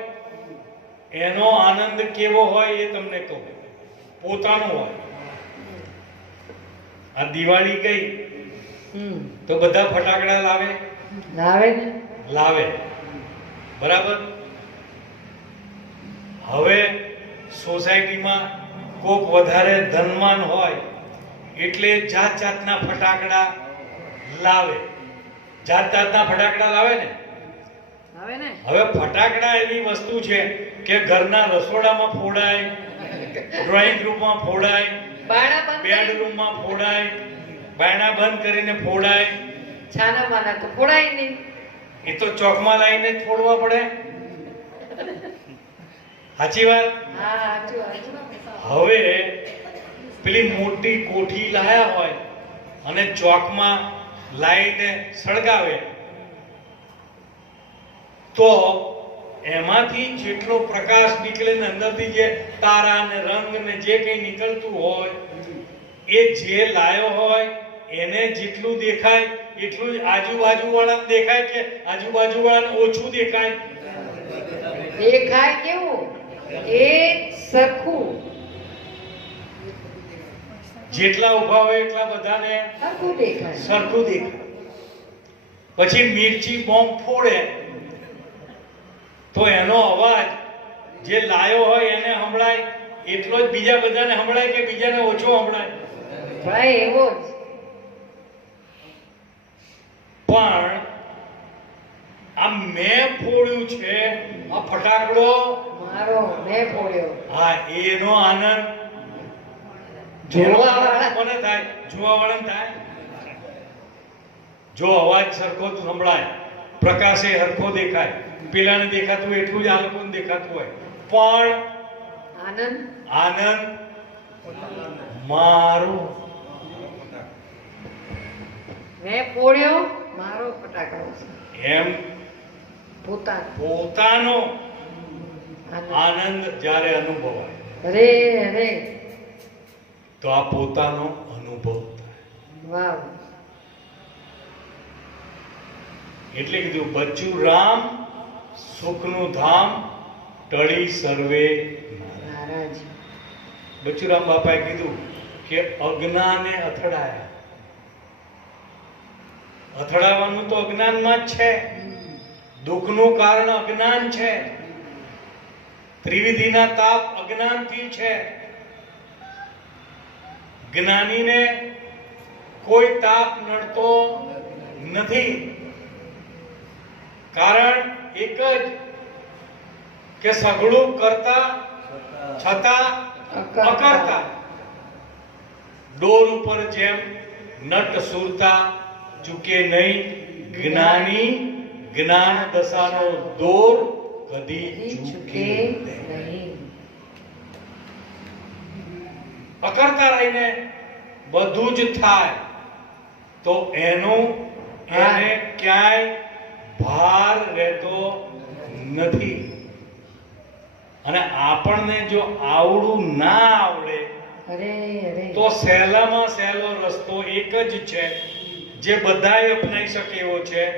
એનો આનંદ કેવો હોય એ તમને કહું. પોતાનું હોય. આ દિવાળી ગઈ તો બધા ફટાકડા લાવે બરાબર. હવે સોસાયટીમાં કોક વધારે ધનવાન હોય એટલે જાત જાતના ફટાકડા લાવે. જાત જાતના ફટાકડા લાવે ને. હવે ને હવે ફટાકડા એવી વસ્તુ છે કે ઘરના રસોડામાં ફોડાય, ડ્રોઈંગ રૂમમાં ફોડાય, બારણા બંધ કરી- બેડરૂમમાં ફોડાય, બારણા બંધ કરીને ફોડાય. છાના માના તો ફોડાય નહીં. એ તો ચોકમાં લાવીને જ ફોડવા પડે. સાચી વાત. હા સાચું સાચું. હવે પેલી મોટી કોઠી લાયા હોય અને ચોકમાં લાઈને સળગાવે તો એમાંથી જેટલો પ્રકાશ નીકળે ને અંદરથી જે તારા ને રંગ ને જે કંઈ નીકળતું હોય એ જે લાયો હોય એને જેટલું દેખાય એટલું જ આજુબાજુ વાળાને દેખાય કે આજુબાજુ વાળાને ઓછું દેખાય? દેખાય કેવું? એક સરખું જેટલા ઊભા હોય એટલા બધાને સરખું દેખાય. સરખું દેખાય. પછી મિર્ચી બોમ્બ ફોડે તો એનો અવાજ જે લાયો હોય એને સંભળાય એટલો જ બીજા બધાને સંભળાય કે બીજાને ઓછો સંભળાય? ભાઈ એવો જ. પણ આ મેં ફોડ્યું છે આ ફટાકડો, મારો મેં ફોડ્યો. હા એનો આનંદ જોવાવાળા- કોને થાય? જોવાવાળાને થાય. જો અવાજ સરખો સંભળાય, પ્રકાશે સરખો દેખાય, પેલાને દેખાતું હોય એટલું જ આ લોકોને દેખાતું હોય, પણ આનંદ આનંદ મારો. મેં ફોડ્યો મારો ફટાકડો છે. એમ પોતાનો પોતાનો આનંદ. આનંદ જ્યારે અનુભવાય અરે અરે તો આ પોતાનો અનુભવ થાય. વાવ. એટલે કીધું બચ્ચું રામ સુખનું ધામ ટળી સર્વે નારાજ. બચુરામ બાપાએ કીધું કે અજ્ઞાને અથડાયા. અથડાવાનું તો અજ્ઞાનમાં જ છે. દુઃખનું કારણ અજ્ઞાન છે. ત્રિવિધિના તાપ અજ્ઞાનથી છે. જ્ઞાનીને કોઈ તાપ નડતો નથી. કારણ એક જ કે સઘળું કરતા છતાં અકર્તા. ડોર ઉપર જેમ નટ સુરતા ચૂકે નહીં, જ્ઞાની જ્ઞાન દશાનો દોર કદી ચૂકે નહીં. અકર્તા રહીને બધું જ થાય તો એનું એને ક્યાંય ભાર રહેતો નથી. અને આપણને જો આવડું ના આવડે અરે અરે તો સહેલામાં સહેલો રસ્તો એક જ છે જે બધાએ અપનાવી શકે એવો છે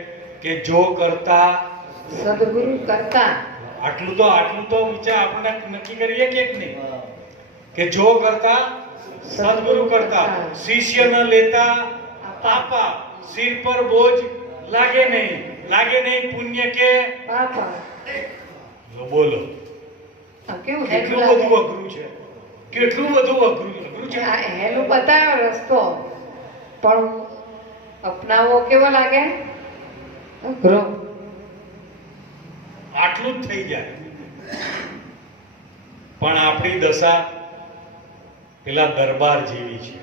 કે જો કરતા સદગુરુ કરતા. આટલું તો વિચાર આપણે નક્કી કરીએ કે નહીં કે જો કરતા સદગુરુ કરતા, શિષ્ય ન લેતા આપા, સિર પર બોજ લાગે નહીં પુણ્ય કે બાપા બોલો. આ કેવું કેટલું હેલું બધું લાગે. અઘરું છે, કેટલું બધું અઘરું છે. આ હેલું બતાવ્યો રસ્તો પણ અપનાવવો કેવો લાગે? અઘરો. આટલું જ થઈ જાય. પણ આપણી દશા પેલા દરબાર જેવી છે.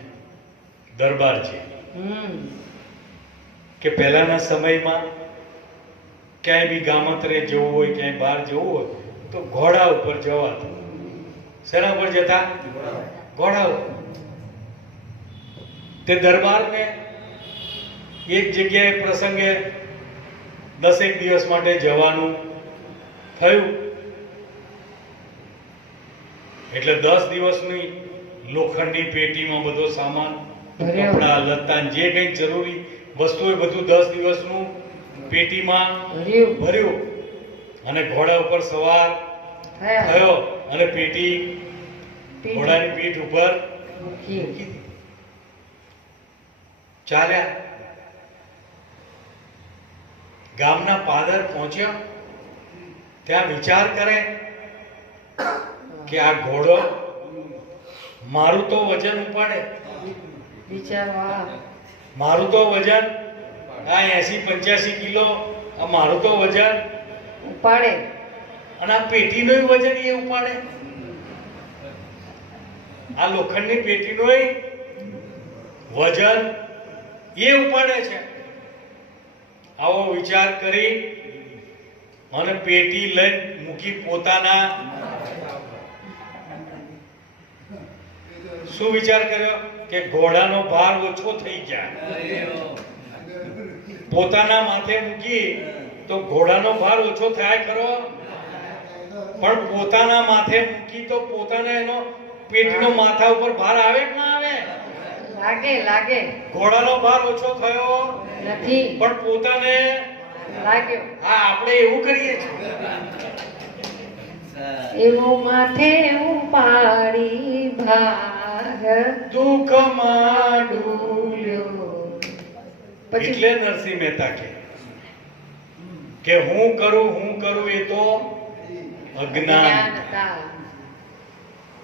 દરબાર જેવી કે પહેલાના સમયમાં ક્યાંય બી ગામત્રે જવું હોય, ક્યાંય બહાર જવું હોય તો ઘોડા ઉપર જવાતું. શેના ઉપર જતા? ઘોડા ઉપર. તે દરબારને એક જગ્યાએ પ્રસંગે 10 દિવસ માટે જવાનું થયું એટલે 10 દિવસની લોખંડની પેટીમાં બધો સામાન, કપડા લત્તા જે કંઈ જરૂરી વસ્તુ એ બધું 10 દિવસનું પેટીમાં ભર્યું અને ઘોડા ઉપર સવાર થયો અને પેટી ઘોડાની પીઠ ઉપર મૂકી દીધી. ચાલ્યા. ગામના પાદર પહોંચ્યો. ત્યાં વિચાર કરે કે આ ઘોડો મારું તો વજન ઉપાડે, વિચારો આ મારું તો વજન આ 80-85 કિલો, આ મારું તો વજન, ઉપાડે. અને આ પેટીનું વજન એ ઉપાડે, આ લોખંડની પેટીનું વજન એ ઉપાડે છે. આવો વિચાર કરી અને પેટી લઈ મૂકી પોતાના, શું વિચાર કર્યો કે ઘોડાનો ભાર ઓછો થઈ જાય. પોતાના માથે મૂકી તો ઘોડાનો ભાર ઓછો થાય ખરો, પણ પોતાના માથે મૂકી તો પોતાને એનો પેટનો માથા ઉપર ભાર આવે કે ના આવે? લાગે લાગે. ઘોડાનો ભાર ઓછો થયો નથી, પણ પોતાને લાગ્યો. હા, આપણે એવું કરીએ છીએ. એવું માથે ઉપાડી ભાર દુઃખમાં ડૂબ્યો. પછી એટલે નરસિંહ મહેતા કે હું કરું એ તો અજ્ઞાન. જ્ઞાનતા.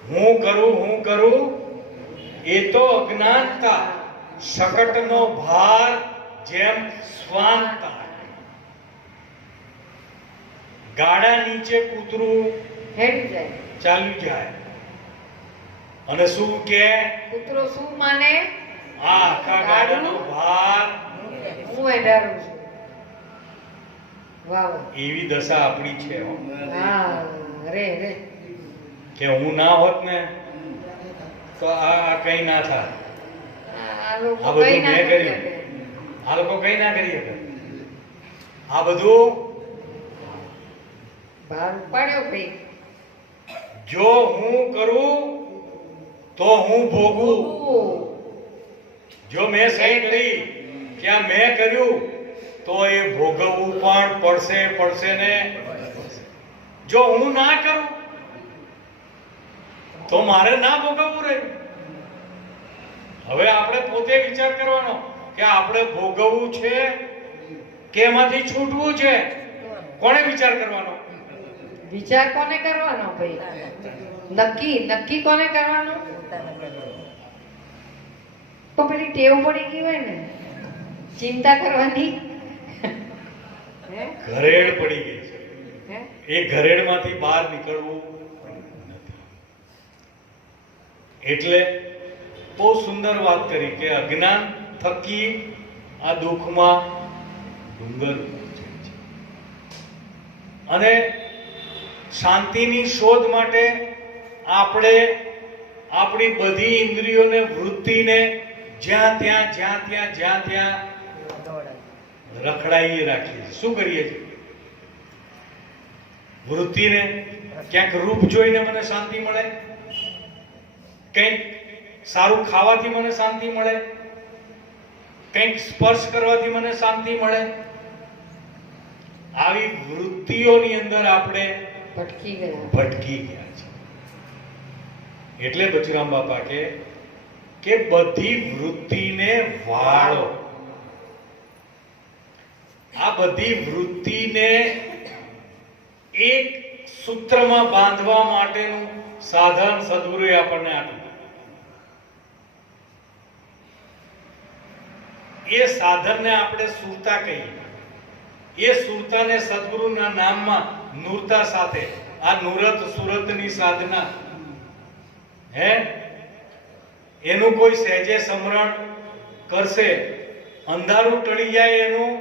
હું કરું એ તો અજ્ઞાનતા. શકટનો ભાર જેમ સ્વાંતા. ગાડા નીચે કૂતરું હેડી જાય. ચાલ્યું જાય અને શું કે કૂતરો શું માને? આ આખા ગાડાનો ભાર. હું હેડારું છું. વાહ વાહ. એવી દશા આપણી છે હો. હા રે રે. કે હું ના હોત ને તો આ કઈ ના થાય. આ લોકો આ બધું કઈ ના મેં કરી કર્યું. શકે. આ લોકો કઈ ના કરી શકે. આ બધું ભાર ઉપાડ્યો ભાઈ. જો હું કરું તો હું ભોગવું. જો મેં સહી કરી કે આ મેં કર્યું તો એ ભોગવવું પણ પડશે ને. જો હું ના કરું તો મારે ના ભોગવવું રહ્યું. હવે આપણે પોતે વિચાર કરવાનો કે આપણે ભોગવવું છે કે એમાંથી છૂટવું છે. કોણે વિચાર કરવાનો? વિચાર કોને કરવાનો ભાઈ? નક્કી કોને કરવાનો? તો પેલી ટેવ પડી ગઈ હોય ને ચિંતા કરવાની. હે? ઘરેડ પડી ગઈ છે. હે? એ ઘરેડમાંથી બહાર નીકળવું નથી. એટલે બહુ સુંદર વાત કરી કે અજ્ઞાન થકી આ દુઃખમાં ડુંગર જાય છે. અને શાંતિની શોધ માટે આપણે આપણી બધી ઇન્દ્રિયોને, વૃત્તિને જ્યાં ત્યાં રખડાઈએ રાખીએ છીએ. શું કરીએ છીએ? વૃત્તિને ક્યાંક રૂપ જોઈને મને શાંતિ મળે, કંઈક સારું ખાવાથી મને શાંતિ મળે, કંઈક સ્પર્શ કરવાથી મને શાંતિ મળે. આવી વૃત્તિઓની અંદર આપણે ભટકી ગયા. ભટકી ગયા છે. એટલે બચરામ બાપા કે બધી વૃત્તિને વાળો. આ બધી વૃત્તિને એક સૂત્રમાં બાંધવા માટેનું સાધન સદગુરુએ આપણને આપ્યું. એ સાધનને આપણે સુરતા કહીએ. એ સુરતાને સદગુરુના નામમાં નૂરતા સાથે આ નૂરત સુરતની સાધના એનું કોઈ સહેજે સમરણ કરશે, અંધારું ટળી જાય એનું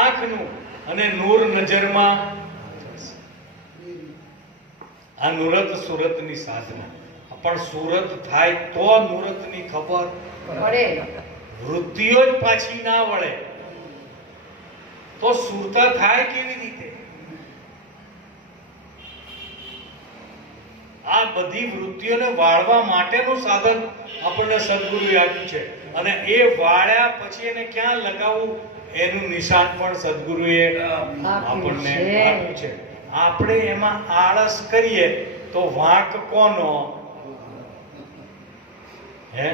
આંખનું અને નૂર નજરમાં. આ નૂરત સુરતની સાધના. પણ સુરત થાય તો નૂરતની ખબર પડે. વૃત્તિઓ જ પાછી ના વળે તો સુરતા થાય કેવી રીતે? આ બધી વૃત્તિઓને વાળવા માટેનું સાધન આપણને સદગુરુએ આપ્યું છે. અને એ વાળ્યા પછી એને ક્યાં લગાવવું એનું નિશાન પણ સદગુરુએ આપણને આપ્યું છે. આપણે એમાં આળસ કરીએ તો વાંક કોનો? હે?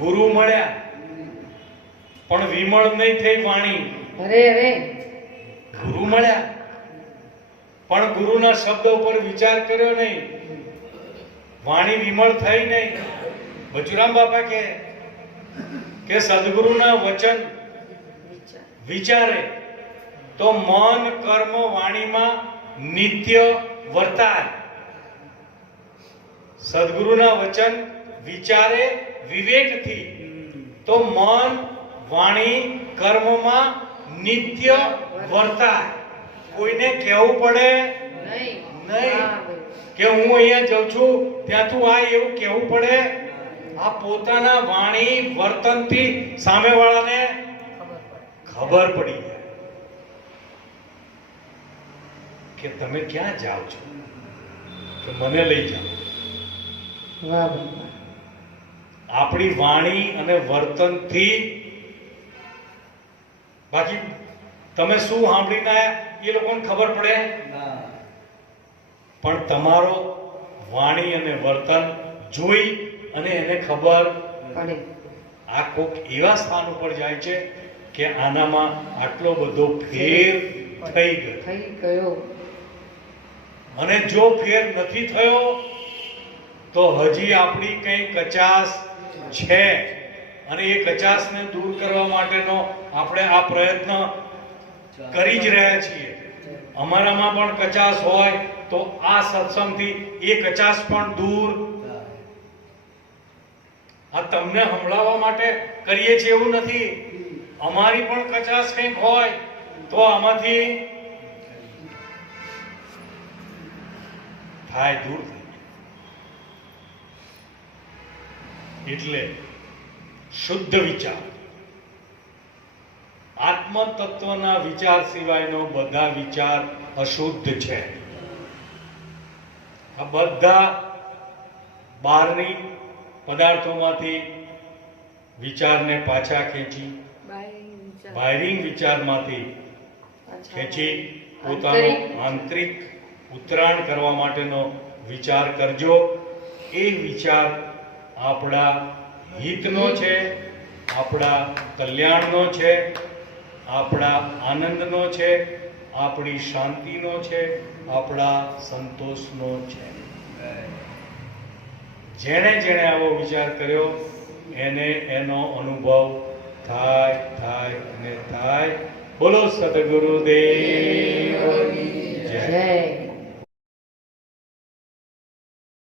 ગુરુ મળ્યા પણ વિમળ નહીં થઈ વાણી. અરે અરે. ગુરુ મળ્યા પણ ગુરુના શબ્દ ઉપર વિચાર કર્યો નહીં, વાણી વિમળ થઈ નહીં. બચુરામ બાપા કે સદગુરુના વચન વિચારે તો મન કર્મ વાણીમાં નિત્ય વર્તાય. સદગુરુના વચન વિચારે વિવેકથી તો મન વાણી કર્મમાં નિત્ય વર્તાય. કોઈને કહેવું પડે નહીં કે હું અહીંયા જાઉં છું ત્યાં તું આ, એવું કહેવું પડે. આ પોતાના વાણી વર્તનથી સામેવાળાને ખબર પડી જાય કે તમે ક્યાં જાઓ છો, કે મને લઈ જાઓ. આપણી વાણી અને વર્તનથી, બાકી તમે શું સાંભળીને આયા એ લોકોને ખબર પડે, પણ તમારો વાણી અને વર્તન જોઈ અને એને ખબર પડે. આ કોક એવા સ્થાન ઉપર જાય છે કે આનામાં આટલો બધો ફેર થઈ ગયો. અને જો ફેર નથી થયો તો હજી આપણી કઈ કચાશ છે, અને એ કચાશને દૂર કરવા માટેનો આપણે આ પ્રયત્ન કરી જ રહ્યા છીએ. અમારામાં પણ કચાશ હોય તો આ સત્સંગથી એ કચાશ પણ દૂર. આ તમને સંભળાવવા માટે કરીએ છીએ એવું નથી. અમારી પણ કચાશ કંઈક હોય તો આમાંથી થાય, દૂર થાય. એટલે શુદ્ધ વિચાર, આત્મ તત્વના વિચાર સિવાયનો બધા વિચાર અશુદ્ધ છે. આ બધા બહારની પદાર્થોમાંથી વિચારને પાછા ખેંચી, બાહ્યિક વિચારમાંથી ખેંચી પોતાનો આંતરિક ઉતરાણ કરવા માટેનો વિચાર કરજો. એ વિચાર આપણા હિતનો છે, આપણા કલ્યાણનો છે, આપણા આનંદનો છે, આપણી શાંતિનો છે, આપણા સંતોષનો છે. જેણે જેણે આવો વિચાર કર્યો એને એનો અનુભવ થાય અને થાય. બોલો સદગુરુદેવની જય.